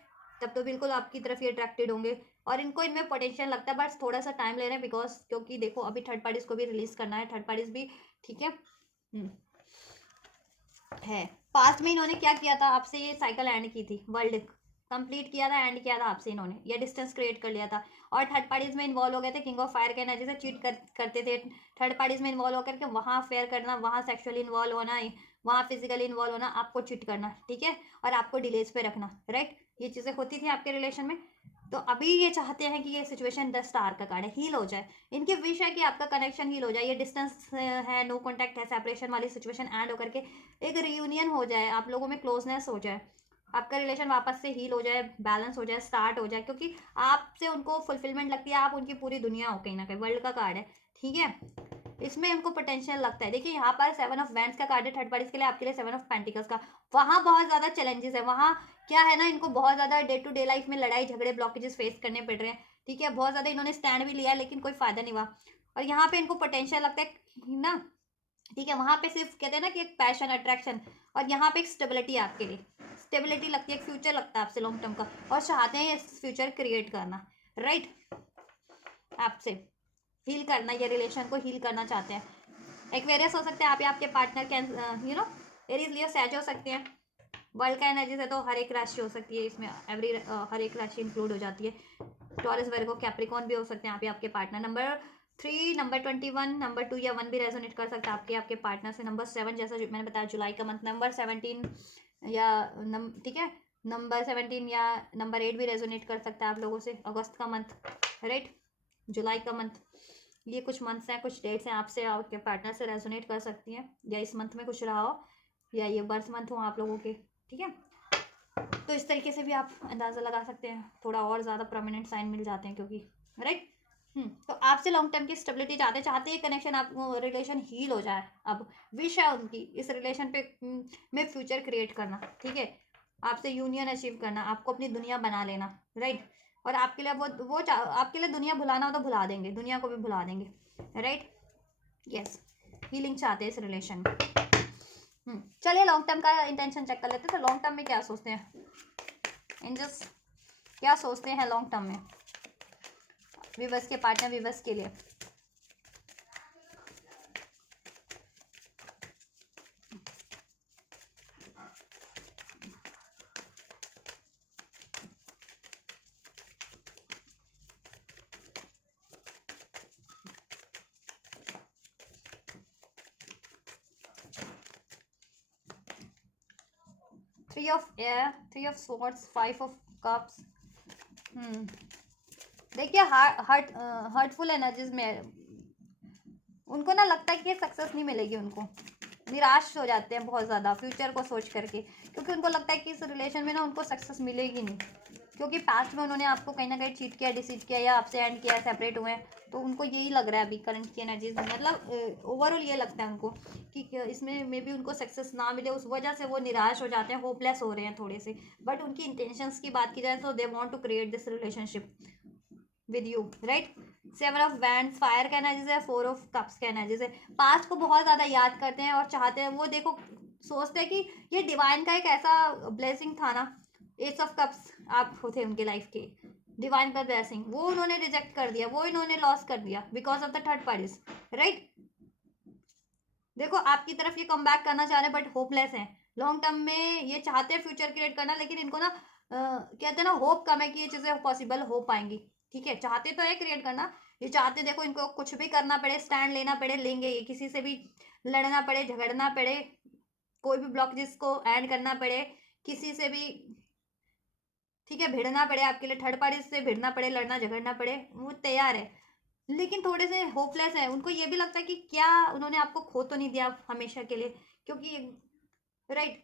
तब तो बिल्कुल आपकी तरफ ही अट्रैक्टेड होंगे। और इनको इनमें पोटेंशियल लगता है, बस थोड़ा सा टाइम ले रहे हैं, बिकॉज क्योंकि देखो अभी थर्ड पार्टीज को भी रिलीज करना है, थर्ड पार्टीज भी, ठीक है। है पास्ट में इन्होंने क्या किया था आपसे, ये साइकिल एंड की थी, वर्ल्ड कंप्लीट किया था, एंड किया था आपसे इन्होंने, ये डिस्टेंस क्रिएट कर लिया था। और थर्ड पार्टीज में इन्वॉल्व हो गए थे, किंग ऑफ फायर के एनर्जी से चीट करते थे, थर्ड पार्टीज में इन्वॉल्व होकर के वहाँ फेयर करना, वहाँ सेक्सुअली इन्वॉल्व होना, वहाँ फिजिकली इन्वॉल्व होना, आपको चीट करना, ठीक है, और आपको डिलेज पे रखना, राइट। ये चीज़ें होती थी आपके रिलेशन में। तो अभी ये चाहते हैं कि ये सिचुएशन 10 स्टार का कार्ड है, हील हो जाए। इनकी विश है कि आपका कनेक्शन हील हो जाए, ये डिस्टेंस है, नो कॉन्टैक्ट है, सेपरेशन वाली सिचुएशन एंड होकर के एक रियूनियन हो जाए, आप लोगों में क्लोजनेस हो जाए, आपका रिलेशन वापस से हील हो जाए, बैलेंस हो जाए, स्टार्ट हो जाए, क्योंकि आपसे उनको फुलफिलमेंट लगती है, आप उनकी पूरी दुनिया हो कहीं ना कहीं, वर्ल्ड का कार्ड है, ठीक है। इसमें उनको पोटेंशियल लगता है। देखिए यहाँ पर 7 ऑफ वैंड्स का कार्ड है थर्ड पार्टीज के लिए, आपके लिए 7 ऑफ पेंटिकल्स का। वहाँ बहुत ज़्यादा चैलेंजेस है, वहाँ क्या है ना, इनको बहुत ज़्यादा डे टू डे लाइफ में लड़ाई झगड़े ब्लॉकेजेस फेस करने पड़ रहे हैं, ठीक है। बहुत ज़्यादा इन्होंने स्टैंड भी लिया है, लेकिन कोई फायदा नहीं हुआ। और यहाँ पे इनको पोटेंशियल लगता है ना, ठीक है। वहाँ पे सिर्फ कहते हैं ना कि एक पैशन, अट्रैक्शन, और यहाँ पे एक स्टेबिलिटी आपके लिए, स्टेबिलिटी लगती है, एक फ्यूचर लगता है आपसे लॉन्ग टर्म का, और चाहते हैं ये फ्यूचर क्रिएट करना, राइट। आपसे हील करना, ये रिलेशन को हील करना चाहते हैं। एक्वेरियस हो सकते हैं आप या आपके partner, can you know Aries, Leo, सैज हो सकते हैं। वर्ल्ड का एनर्जी से तो हर एक राशि हो सकती है इसमें, हर एक राशि इंक्लूड हो जाती है। टॉरस, वर्गो, कैप्रिकॉन भी हो सकते हैं आप या आपके पार्टनर। नंबर 3, नंबर 21, नंबर 2 या 1 भी रेजोनेट कर सकता है आपके पार्टनर से। नंबर 7, जैसा मैंने बताया जुलाई का मंथ, नंबर 17 या ठीक है, नंबर 17 या नंबर 8 भी रेजोनेट कर सकता है आप लोगों से। अगस्त का मंथ, राइट, जुलाई का मंथ, ये कुछ मंथ्स हैं, कुछ डेट्स हैं, आपसे आपके पार्टनर से रेजोनेट कर सकती हैं, या इस मंथ में कुछ रहा हो, या ये बर्थ मंथ हो आप लोगों के, ठीक है। तो इस तरीके से भी आप अंदाज़ा लगा सकते हैं, थोड़ा और ज़्यादा प्रोमिनेंट साइन मिल जाते हैं क्योंकि, राइट। तो आपसे लॉन्ग टर्म की स्टेबिलिटी चाहते हैं, कनेक्शन, आप रिलेशन हील हो जाए। अब विश है उनकी इस रिलेशन पे में फ्यूचर क्रिएट करना, ठीक है, आपसे यूनियन अचीव करना, आपको अपनी दुनिया बना लेना, राइट। और आपके लिए वो आपके लिए दुनिया भुलाना हो तो भुला देंगे, दुनिया को भी भुला देंगे, राइट। यस, हीलिंग चाहते हैं इस रिलेशन में। चलिए लॉन्ग टर्म का इंटेंशन चेक कर लेते हैं। तो लॉन्ग टर्म में क्या सोचते हैं एंजल्स, क्या सोचते हैं लॉन्ग टर्म में विवर्स के पार्टनर, विवर्स के लिए। Three of air, three of swords, 5 of cups. देखिए हर्टफुल एनर्जीज में उनको ना लगता है कि सक्सेस नहीं मिलेगी, उनको निराश हो जाते हैं बहुत ज़्यादा फ्यूचर को सोच करके, क्योंकि उनको लगता है कि इस रिलेशन में ना उनको सक्सेस मिलेगी नहीं, क्योंकि पास्ट में उन्होंने आपको कहीं ना कहीं चीट किया, डिसीट किया, या आपसे एंड किया, सेपरेट हुए हैं। तो उनको यही लग रहा है अभी करंट की एनर्जीज में, मतलब ओवरऑल ये लगता है उनको कि इसमें मे बी उनको सक्सेस ना मिले, उस वजह से वो निराश हो जाते हैं, होपलेस हो रहे हैं थोड़े से। बट उनकी इंटेंशंस की बात की जाए तो they want to create this relationship with you, right. 7 of wands fire का एनर्जी है, 4 ऑफ कप्स का एनर्जी है। पास्ट को बहुत ज़्यादा याद करते हैं और चाहते हैं, वो देखो सोचते हैं कि ये डिवाइन का एक ऐसा ब्लेसिंग था ना, एस ऑफ कप्स आप थे उनके लाइफ के, डिवाइन का ब्लेसिंग, वो उन्होंने रिजेक्ट कर दिया, वो इन्होंने लॉस कर दिया because of the third parties, right. देखो आपकी तरफ ये कम बैक करना चाह रहे हैं, बट होपलेस हैं। लॉन्ग टर्म में ये चाहते हैं फ्यूचर क्रिएट करना, लेकिन इनको ना कहते हैं ना, होप कम है कि ये चीज़ें पॉसिबल हो पाएंगी, ठीक है। चाहते तो है क्रिएट करना, ये चाहते, देखो इनको कुछ भी करना पड़े, स्टैंड लेना पड़े, लेंगे ये, किसी से भी लड़ना पड़े, झगड़ना पड़े, कोई भी ब्लॉकेजेस को एंड करना पड़े, किसी से भी, ठीक है, भिड़ना पड़े, आपके लिए थर्ड पार्टी से भिड़ना पड़े, लड़ना झगड़ना पड़े, वो तैयार है। लेकिन थोड़े से होपलेस है, उनको ये भी लगता है कि क्या उन्होंने आपको खो तो नहीं दिया हमेशा के लिए, क्योंकि, राइट,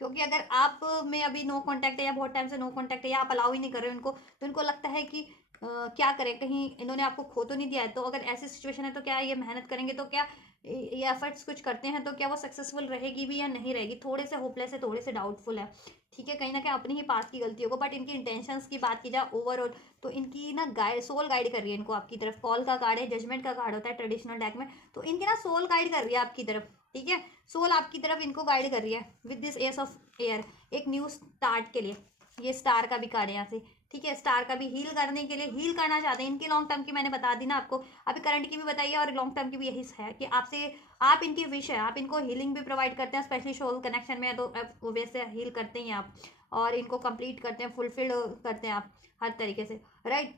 क्योंकि अगर आप में अभी नो कांटेक्ट है, या बहुत टाइम से नो कांटेक्ट है, या आप अलाउ ही नहीं कर रहे उनको, तो उनको लगता है कि क्या करें, कहीं इन्होंने आपको खो तो नहीं दिया है। तो अगर ऐसी सिचुएशन है तो क्या ये मेहनत करेंगे तो क्या ये एफर्ट्स कुछ करते हैं तो क्या वो सक्सेसफुल रहेगी भी या नहीं रहेगी, थोड़े से होपलेस है, थोड़े से डाउटफुल है, ठीक है, कहीं ना कहीं अपनी ही पास की गलती होगा। बट इनकी इंटेंशंस की बात की जाए ओवरऑल तो इनकी ना गाइड, सोल गाइड कर रही है इनको आपकी तरफ। कॉल का कार्ड है, जजमेंट का कार्ड होता है ट्रेडिशनल डेक में, तो इनकी ना सोल गाइड कर रही है आपकी तरफ, ठीक है, सोल आपकी तरफ इनको गाइड कर रही है with this S of air, एक न्यू स्टार्ट के लिए। ये स्टार का भी कार्ड है यहाँ से, ठीक है, स्टार का भी हील करने के लिए, हील करना चाहते हैं। इनकी लॉन्ग टर्म की मैंने बता दी ना आपको, अभी करंट की भी बताइए और लॉन्ग टर्म की भी यही है कि आपसे, आप इनकी विश है, आप इनको हीलिंग भी प्रोवाइड करते हैं, स्पेशली सोल कनेक्शन में तो वैसे हील करते हैं आप, और इनको कंप्लीट करते हैं, फुलफिल करते हैं आप हर तरीके से, राइट।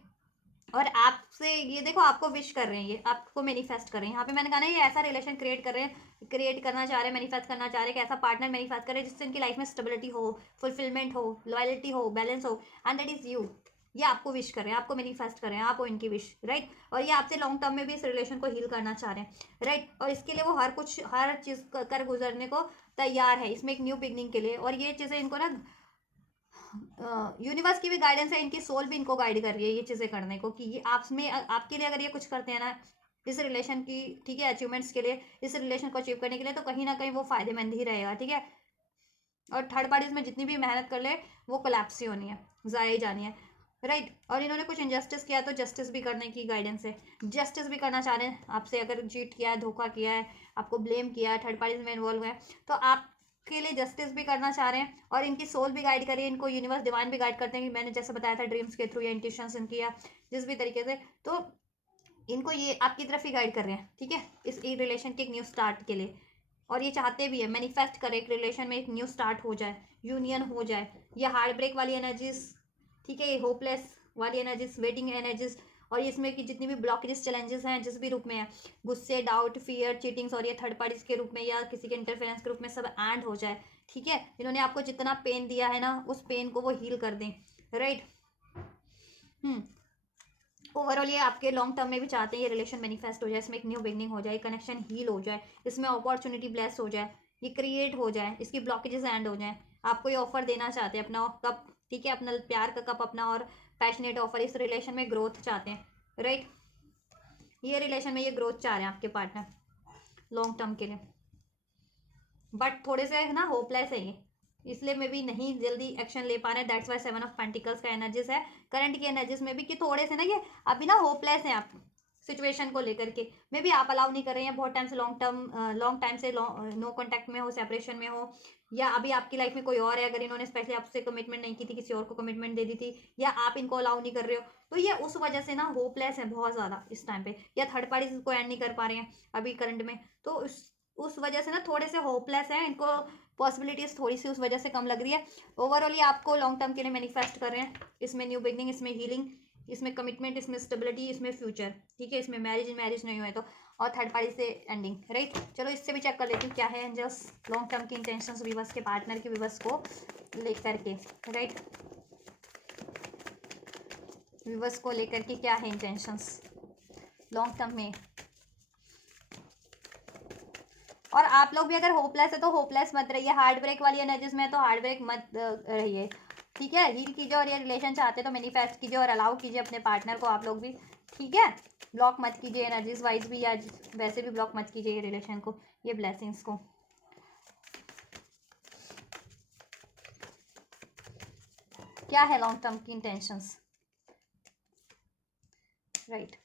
और आपसे ये देखो, आपको विश कर रहे हैं, ये आपको मैनिफेस्ट कर रहे हैं। यहाँ पे मैंने कहा ना, ये ऐसा रिलेशन क्रिएट कर रहे हैं, क्रिएट करना चाह रहे हैं, मैनिफेस्ट करना चाह रहे हैं कि ऐसा पार्टनर मैनिफेस्ट करे जिससे इनकी लाइफ में स्टेबिलिटी हो, फुलफिलमेंट हो, लॉयल्टी हो, बैलेंस हो, एंड दैट इज यू। ये आपको विश कर रहे हैं, आपको मैनिफेस्ट कर रहे हैं, आप हो इनकी विश, राइट। और ये आपसे लॉन्ग टर्म में भी इस रिलेशन को हील करना चाह रहे हैं, राइट। और इसके लिए वो हर चीज़ कर गुजरने को तैयार है, इसमें एक न्यू बिगनिंग के लिए। और ये चीज़ें इनको ना यूनिवर्स की भी गाइडेंस है, इनकी सोल भी इनको गाइड कर रही है ये चीज़ें करने को, कि ये आप में आपके लिए अगर ये कुछ करते हैं ना इस रिलेशन की, ठीक है, अचीवमेंट्स के लिए, इस रिलेशन को अचीव करने के लिए, तो कहीं ना कहीं वो फायदेमंद ही रहेगा, ठीक है। और थर्ड पार्टीज में जितनी भी मेहनत कर ले वो कोलैप्स ही होनी है, ज़ाया ही जानी है, राइट। और इन्होंने कुछ इनजस्टिस किया तो जस्टिस भी करने की गाइडेंस है, जस्टिस भी करना चाह रहे हैं आपसे। अगर चीट किया है, धोखा किया है, आपको ब्लेम किया है, थर्ड पार्टीज में इन्वॉल्व है, तो आप के लिए जस्टिस भी करना चाह रहे हैं। और इनकी सोल भी गाइड करिए इनको, यूनिवर्स डिवाइन भी गाइड करते हैं कि मैंने जैसे बताया था ड्रीम्स के थ्रू या इंट्यूशंस इनकी, या जिस भी तरीके से, तो इनको ये आपकी तरफ ही गाइड कर रहे हैं, ठीक है, इस रिलेशन के एक न्यू स्टार्ट के लिए। और ये चाहते भी है मैनिफेस्ट करें, एक रिलेशन में एक न्यू स्टार्ट हो जाए, यूनियन हो जाए। ये हार्ट ब्रेक वाली एनर्जीज, ठीक है, ये होपलेस वाली एनर्जीज, वेटिंग एनर्जीज, और इसमें की जितनी भी ब्लॉकेजेस, चैलेंजेस हैं जिस भी रूप में है, गुस्से, डाउट, फियर, चीटिंग्स, और ये थर्ड पार्टीज के रूप में या किसी के इंटरफेरेंस के रूप में, सब एंड हो जाए, ठीक है। इन्होंने आपको जितना पेन दिया है ना, उस पेन को वो हील कर दें, राइट। ओवरऑल ये आपके लॉन्ग टर्म में भी चाहते हैं ये रिलेशन मैनिफेस्ट हो जाए, इसमें एक न्यू बिगनिंग हो जाए, कनेक्शन हील हो जाए, इसमें अपॉर्चुनिटी ब्लेस हो जाए, ये क्रिएट हो जाए, इसकी ब्लॉकेजेस एंड हो जाए। आपको ये ऑफर देना चाहते हैं अपना कप, ठीक है, अपना प्यार का कप अपना, और पैशनेट ऑफर, इस रिलेशन में ग्रोथ चाहते हैं, राइट। ये रिलेशन में ये ग्रोथ चाह रहे हैं आपके पार्टनर लॉन्ग टर्म के लिए, बट थोड़े से ना होपलेस है ये, इसलिए मे भी नहीं जल्दी एक्शन ले पा रहे हैं। दैट्स वाई 7 ऑफ पेंटिकल्स का एनर्जीज है करंट की एनर्जीज में भी, कि थोड़े से ना ये अभी ना होपलेस हैं आप सिचुएशन को लेकर के। मे भी आप अलाउ नहीं कर रहे हैं बहुत टाइम से, लॉन्ग टाइम से नो कॉन्टैक्ट में हो, सेपरेशन में हो, या अभी आपकी लाइफ में कोई और है, अगर इन्होंने स्पेशली आपसे कमिटमेंट नहीं की थी, किसी और को कमिटमेंट दे दी थी, या आप इनको अलाउ नहीं कर रहे हो, तो ये उस वजह से ना होपलेस है बहुत ज़्यादा इस टाइम पे, या थर्ड पार्टी को एंड नहीं कर पा रहे हैं अभी करंट में, तो उस वजह से ना थोड़े से होपलेस है, इनको पॉसिबिलिटीज थोड़ी सी उस वजह से कम लग रही है। ओवरऑल ये आपको लॉन्ग टर्म के लिए मैनिफेस्ट कर रहे हैं, इसमें न्यू बिगनिंग, इसमें हीलिंग, इसमें कमिटमेंट, इसमें स्टेबिलिटी, इसमें फ्यूचर, ठीक है, इसमें मैरिज नहीं हुए तो, और थर्ड पार्टी से एंडिंग, राइट। चलो इससे भी चेक कर लेती हूँ क्या है एंजल्स लॉन्ग टर्म की इंटेंशंस विवर्स के पार्टनर के विवर्स को लेकर के, राइट, विवर्स को लेकर के क्या है इंटेंशंस लॉन्ग टर्म में। और आप लोग भी अगर होपलेस है तो होपलेस मत रहिए, हार्ट ब्रेक वाली एनर्जीज में तो हार्ट ब्रेक मत रहिए, ठीक है, हील कीजिए, और ये रिलेशन चाहते तो मैनिफेस्ट कीजिए और अलाउ कीजिए अपने पार्टनर को आप लोग भी, ठीक है। ब्लॉक मत कीजिए एनर्जीज वाइज भी, या वैसे भी ब्लॉक मत कीजिए ये रिलेशन को, ये ब्लेसिंग्स को। क्या है लॉन्ग टर्म की इंटेंशंस, राइट।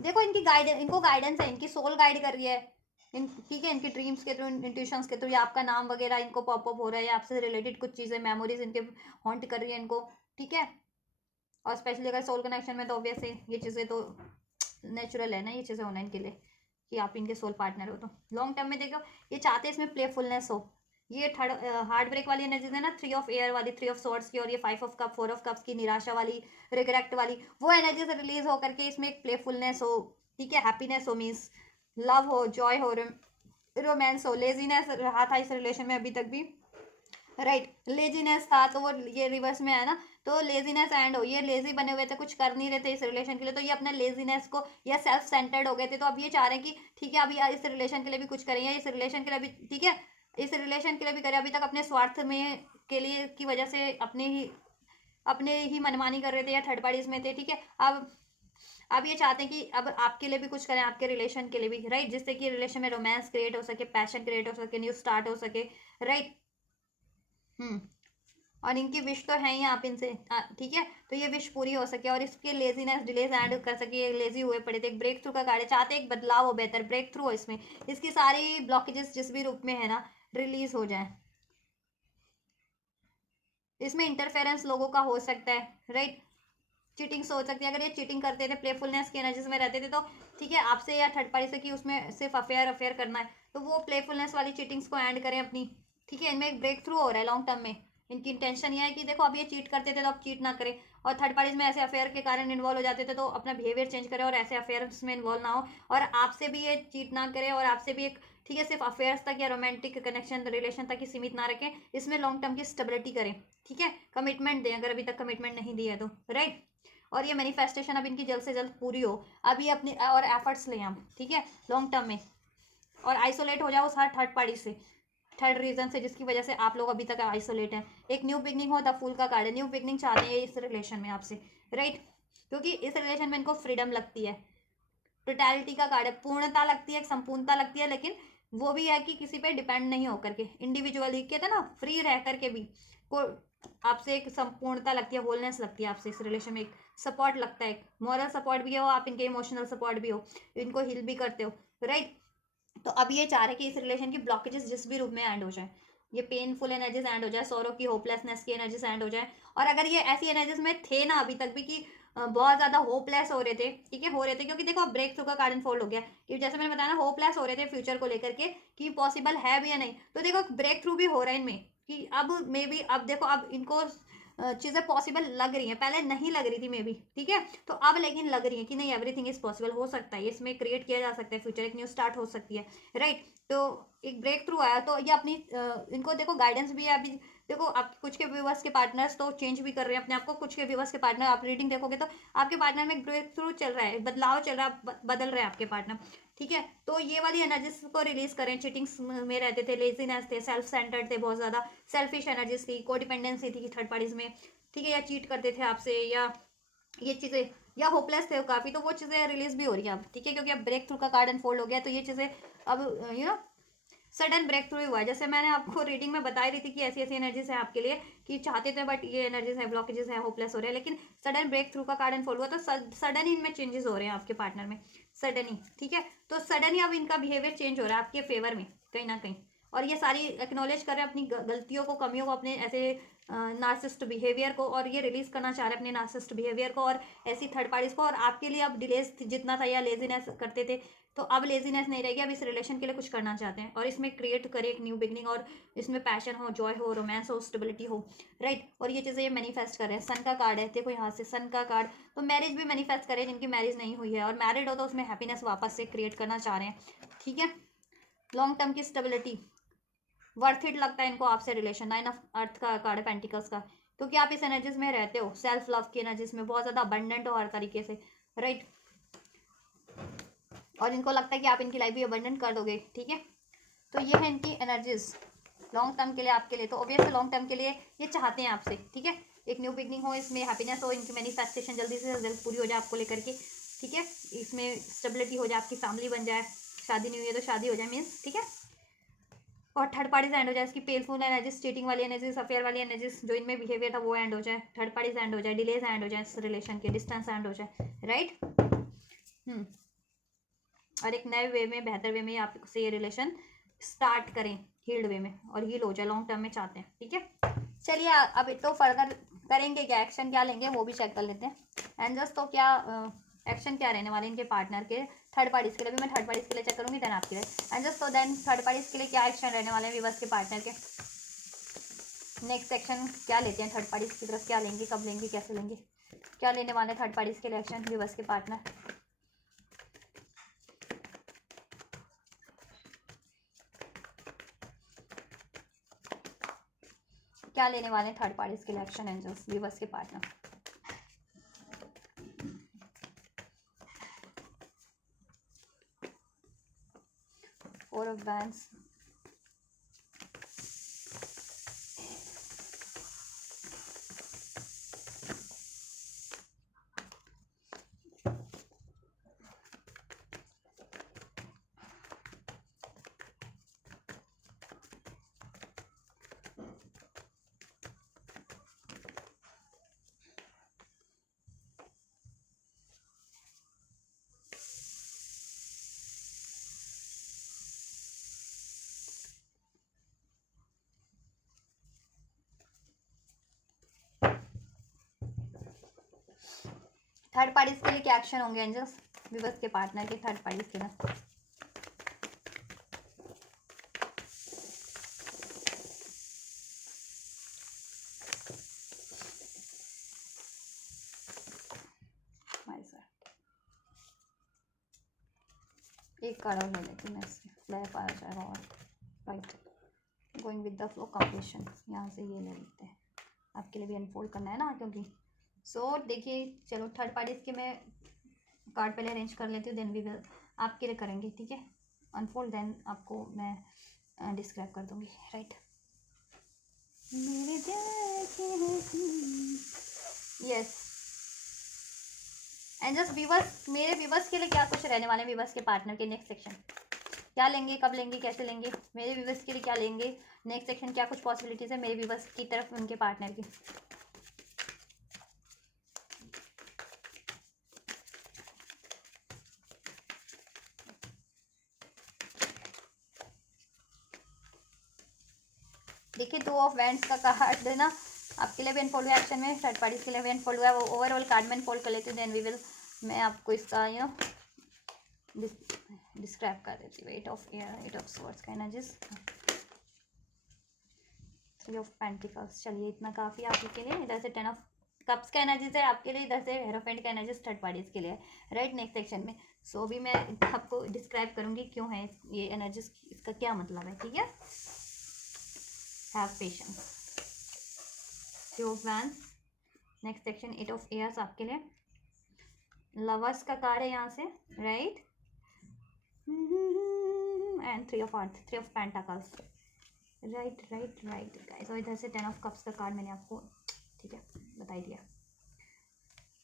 देखो इनकी गाइडेंस, इनको गाइडेंस है, इनकी सोल गाइड कर रही है ठीक है, इनकी ड्रीम्स के थ्रू, इंट्यूशंस के थ्रू, या आपका नाम वगैरह इनको पॉपअप हो रहा है, या आपसे रिलेटेड कुछ चीज़ें, मेमोरीज इनके हॉन्ट कर रही है इनको, ठीक है। और स्पेशली अगर सोल कनेक्शन में तो ऑब्वियसली ये चीज़ें तो नेचुरल है ना, ये चीज़ें होना इनके लिए, कि आप इनके सोल पार्टनर हो। तो लॉन्ग टर्म में देखो ये चाहते हैं इसमें प्लेफुलनेस हो। ये थर्ड हार्ट ब्रेक वाली एनर्जीज है ना, 3 ऑफ एयर वाली, 3 ऑफ सॉर्ड्स की, और ये 5 ऑफ कप, 4 ऑफ कप्स की, निराशा वाली, रिग्रेक्ट वाली, वो एनर्जीज रिलीज होकर के इसमें एक प्लेफुलनेस हो, ठीक है, हैप्पीनेस हो, मीन्स लव हो, जॉय हो, रोमांस हो। लेजीनेस रहा था इस रिलेशन में अभी तक भी, राइट, लेजीनेस था तो वो ये रिवर्स में है ना, तो लेजीनेस एंड हो, ये लेजी बने हुए थे, कुछ कर नहीं रहे थे इस रिलेशन के लिए, तो ये अपने लेजीनेस को, या सेल्फ सेंटर्ड हो गए थे, तो अब ये चाह रहे हैं कि ठीक है अभी इस रिलेशन के लिए भी कुछ करेंगे, इस रिलेशन के लिए भी, ठीक है, इस रिलेशन के लिए भी करें। अभी तक अपने स्वार्थ में के लिए की वजह से अपने ही मनमानी कर रहे थे, या थर्ड पार्टीज में थे, ठीक है। अब अब ये चाहते हैं कि अब आपके लिए भी कुछ करें, आपके रिलेशन के लिए भी, राइट, जिससे कि रिलेशन में रोमांस क्रिएट हो सके, पैशन क्रिएट हो सके, न्यू स्टार्ट हो सके, राइट। और इनकी विश तो है ही आप इनसे, ठीक है, तो ये विश पूरी हो सके और इसके लेजीनेस डिलेज ऐड कर सके, ये लेजी हुए पड़े थे, एक ब्रेक थ्रू का कार्ड है, चाहते एक बदलाव हो, बेहतर ब्रेक थ्रू हो, इसमें इसकी सारी ब्लॉकेजेस जिस भी रूप में है ना रिलीज हो जाए। इसमें इंटरफेरेंस लोगों का हो सकता है, राइट, चीटिंग्स हो सकती है, अगर ये चीटिंग करते थे, प्लेफुलनेस की एनर्जीज में रहते थे, तो ठीक है आपसे या थर्ड पार्टी से कि उसमें सिर्फ अफेयर अफेयर करना है, तो वो प्लेफुलनेस वाली चीटिंग्स को एंड करें अपनी, ठीक है, इनमें एक ब्रेक थ्रू हो रहा है लॉन्ग टर्म में। इनकी इंटेंशन ये है कि देखो अब ये चीट करते थे तो अब चीट ना करें, और थर्ड पार्टीज में ऐसे अफेयर के कारण इन्वॉल्व हो जाते थे तो अपना बिहेवियर चेंज करें और ऐसे अफेयर्स में इन्वॉल्व ना हो, और आपसे भी ये चीट ना करे, और आपसे भी एक, ठीक है, सिर्फ अफेयर्स तक या रोमांटिक कनेक्शन रिलेशन तक ही सीमित ना रखें, इसमें लॉन्ग टर्म की स्टेबिलिटी करें, ठीक है, कमिटमेंट दें अगर अभी तक कमिटमेंट नहीं दी है तो, राइट। और ये मैनिफेस्टेशन अब इनकी जल्द से जल्द पूरी हो, अभी अपनी और एफर्ट्स लें हम, ठीक है, लॉन्ग टर्म में, और आइसोलेट हो जाओ उस हर थर्ड पार्टी से, थर्ड रीजन से जिसकी वजह से आप लोग अभी तक आइसोलेट हैं। एक न्यू बिगनिंग हो, द फूल का कार्ड है, न्यू बिगनिंग चाहते हैं इस रिलेशन में आपसे, राइट, क्योंकि इस रिलेशन में इनको फ्रीडम लगती है, टोटैलिटी का कार्ड है, पूर्णता लगती है, संपूर्णता लगती है, लेकिन वो भी है कि किसी पे डिपेंड नहीं होकर के, इंडिविजुअली कहते हैं ना, फ्री रह करके भी को आपसे एक संपूर्णता लगती है, होलनेस लगती है आपसे इस रिलेशन में, एक सपोर्ट लगता है, एक मॉरल सपोर्ट भी हो, आप इनके इमोशनल सपोर्ट भी हो, इनको हील भी करते हो, राइट। तो अब ये चाह रहे कि इस रिलेशन की ब्लॉकेजेस जिस भी रूप में एंड हो जाए, ये पेनफुल एनर्जीज एंड हो जाए, सोरो की होपलेसनेस की एनर्जीज एंड हो जाए, और अगर ये ऐसी एनर्जीज में थे ना अभी तक भी कि बहुत ज्यादा होपलेस हो रहे थे, ठीक है, हो रहे थे, क्योंकि देखो अब ब्रेक थ्रू का कारण फोल्ड हो गया, कि जैसे मैंने बताया ना होपलेस हो रहे थे फ्यूचर को लेकर के कि पॉसिबल है भी या नहीं, तो देखो ब्रेक थ्रू भी हो रहा है इनमें कि अब मे बी, अब देखो अब इनको चीज़ें पॉसिबल लग रही हैं, पहले नहीं लग रही थी मे बी, ठीक है, तो अब लेकिन लग रही है कि नहीं, एवरीथिंग इज पॉसिबल, हो सकता है इसमें क्रिएट किया जा सकता है फ्यूचर, एक न्यू स्टार्ट हो सकती है, राइट। तो एक ब्रेक थ्रू आया, तो ये अपनी इनको देखो गाइडेंस भी है अभी, देखो आप कुछ के व्यूवर्स के पार्टनर्स तो चेंज भी कर रहे हैं अपने आप को, कुछ के व्यूवर्स के पार्टनर, आप रीडिंग देखोगे तो आपके पार्टनर में ब्रेक थ्रू चल रहा है, बदलाव चल रहा है, बदल रहे हैं आपके पार्टनर, ठीक है, तो ये वाली एनर्जीज को रिलीज करें, चीटिंग्स में रहते थे, लेजीनेस थे, सेल्फ सेंटर्ड थे, बहुत ज्यादा सेल्फिश एनर्जीज थी, कोडिपेंडेंसी थी थर्ड पार्टीज में, ठीक है, या चीट करते थे आपसे, या ये चीजें, या होपलेस थे काफी, तो वो चीजें रिलीज भी हो रही है अब, ठीक है, क्योंकि अब ब्रेक थ्रू का कार्ड अनफोल्ड हो गया, तो ये चीजें अब सडन ब्रेक थ्रू हुआ है, जैसे मैंने आपको रीडिंग में बताई रही थी कि ऐसी ऐसी एनर्जीज है आपके लिए कि चाहते थे बट ये एनर्जीज है, ब्लॉकेजेस है, होपलेस हो रहे हैं, लेकिन सडन ब्रेक थ्रू का कार्ड अनफोल्ड हुआ, तो सडन ही इनमें चेंजेस हो रहे हैं आपके पार्टनर में, सडन ही, ठीक है, तो सडन ही अब इनका बिहेवियर चेंज हो रहा है आपके फेवर में कहीं ना कहीं, और ये सारी एक्नॉलेज कर रहे हैं अपनी गलतियों को, कमियों को, अपने ऐसे नार्सिस्ट बिहेवियर को, और ये रिलीज करना चाह रहे हैं अपने नार्सिस्ट बिहेवियर को और ऐसी थर्ड पार्टीज को, और आपके लिए अब डिलेज जितना था या लेजीनेस करते थे, तो अब लेजीनेस नहीं रहेगी, अब इस रिलेशन के लिए कुछ करना चाहते हैं, और इसमें क्रिएट करें एक न्यू बिगनिंग, और इसमें पैशन हो, जॉय हो, रोमांस हो, स्टेबिलिटी हो, राइट, और ये चीज़ें ये मैनिफेस्ट कर रहे हैं, सन का कार्ड है, देखो यहाँ से सन का कार्ड, तो मैरिज भी मैनिफेस्ट करें जिनकी मैरिज नहीं हुई है, और मैरिड हो तो उसमें हैप्पीनेस वापस से क्रिएट करना चाह रहे हैं, ठीक है, लॉन्ग टर्म की स्टेबिलिटी, वर्थ इट लगता है इनको आपसे रिलेशन, नाइन ऑफ अर्थ का कार्ड है, पेंटिकल्स का, क्योंकि आप इस एनर्जीज में रहते हो, सेल्फ लव की एनर्जीज में बहुत ज़्यादा अबंडेंट हो हर तरीके से, राइट, और इनको लगता है कि आप इनकी लाइफ भी अबंडेंट कर दोगे, ठीक है, तो ये है इनकी एनर्जीज लॉन्ग टर्म के लिए आपके लिए, तो ऑब्वियसली लॉन्ग टर्म के लिए ये चाहते हैं आपसे, ठीक है, एक न्यू बिगनिंग हो, इसमें हैप्पीनेस हो, इनकी मैनिफेस्टेशन जल्दी से जल्द पूरी हो जाए आपको लेकर के, ठीक है, इसमें स्टेबिलिटी हो जाए, आपकी फैमिली बन जाए, शादी नहीं हुई है तो शादी हो जाए मीन्स, ठीक है, और थर्ड पार्टीज एंड हो जाए, इसकी पेलफुल एनर्जीज, चीटिंग वाली एनर्जीज, अफेयर वाली एनर्जीज जो इनमें बिहेवियर था वो एंड हो जाए, थर्ड पार्टीज एंड हो जाए, डिलेज एंड हो जाए, इस रिलेशन के डिस्टेंस एंड हो जाए, राइट। और एक नए वे में, बेहतर वे में आपसे ये रिलेशन स्टार्ट करें, हील्ड वे में, और हील हो जाए, लॉन्ग टर्म में चाहते हैं, ठीक है। चलिए अब तो फर्दर करेंगे क्या, एक्शन क्या लेंगे वो भी चेक कर लेते हैं, एंजल्स तो क्या एक्शन क्या रहने वाले इनके पार्टनर के, थर्ड पार्टीज के लिए भी मैं थर्ड पार्टीज के लिए चेक करूंगी, देन आपके लिए एंजल्स, तो देन थर्ड पार्टीज के लिए क्या एक्शन रहने वाले हैं विवर्स के पार्टनर के, नेक्स्ट एक्शन क्या लेते हैं, थर्ड पार्टीज की तरफ क्या लेंगे, कब लेंगे, कैसे लेंगे, क्या लेने वाले थर्ड पार्टीज के लिए एक्शन विवर्स के पार्टनर, क्या लेने वाले थर्ड पार्टीज के लिए एक्शन एंजल्स विवर्स के partner, four of wands, third parties के लिए क्या एक्शन होंगे एंजल्स, विवर्स के पार्टनर के थर्ड पार्टीज के लिए? एक कार्ड और ले लेती मैं इससे, ब्लैक आ जाएगा और right. Going with the flow completion, यहाँ से ये ले लेते हैं, आपके लिए भी अनफोल्ड करना है ना क्योंकि। सो देखिए चलो थर्ड पार्टीज के मैं कार्ड पहले अरेंज कर लेती हूँ, देन वी विल आपके लिए करेंगे, ठीक है अनफोल्ड, देन आपको मैं डिस्क्राइब कर दूँगी, राइट। मेरे दिल की यस एंड जस्ट व्यूवर्स, मेरे व्यूवर्स के लिए क्या कुछ रहने वाले हैं, व्यूवर्स के पार्टनर के नेक्स्ट सेक्शन क्या लेंगे, कब लेंगे, कैसे लेंगे, मेरे व्यूवर्स के लिए क्या लेंगे नेक्स्ट सेक्शन, क्या कुछ पॉसिबिलिटीज़ है मेरे व्यूवर्स की तरफ उनके पार्टनर की। देखिए 2 ऑफ वैंड्स का कार्ड देना आपके लिए भी अनफोल्ड हुआ एक्शन में, थर्ड पार्टी के लिए भी अनफोल्ड हुआ है, वो ओवरऑल कार्ड में अनफोल्ड कर लेती हूँ, देन वी विल मैं आपको इसका डिस्क्राइब कर देती हूँ। 8 ऑफ एयर, 8 ऑफ स्वॉर्ड्स का एनर्जीज, 3 ऑफ पेंटिकल्स, चलिए इतना काफ़ी आपके के लिए। इधर से 10 ऑफ कप्स का एनर्जीज है आपके लिए, इधर से हेरोफेंट का एनर्जीज थर्ड पार्टीज के लिए, राइट नेक्स्ट सेक्शन में। सो भी मैं आपको डिस्क्राइब करूँगी क्यों है ये एनर्जीज, इसका क्या मतलब है, ठीक है। Have patience. 3 of wands, next section 8 of airs आपके लिए, लवर्स का कार्ड है यहाँ से, right and 3 of earth, 3 of pentacles, right right right guys. और इधर से 10 ऑफ कप्स का कार्ड मैंने आपको ठीक है बता ही दिया।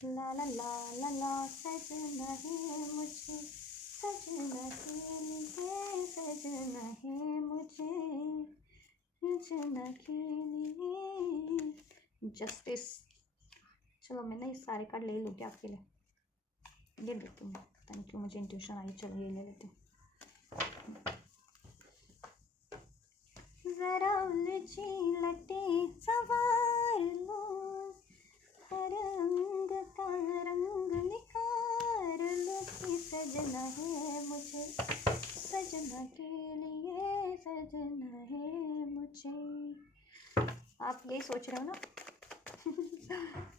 ला ला ला ला ला सजना है मुझे, सजना के लिए सजना है मुझे, सजना के लिए जस्टिस। चलो मैं ना ये सारे कार्ड ले लूँ क्या आपके लिए, ये लेती हूँ, थैंक यू मुझे इंट्यूशन आई, चलो ये ले लेती हूँ। जरा उलझी लटे सवार लो, हर रंग का रंग निखार लो, कि सजना है मुझे, सजना के लिए सजना है मुझे। आप यही सोच रहे हो ना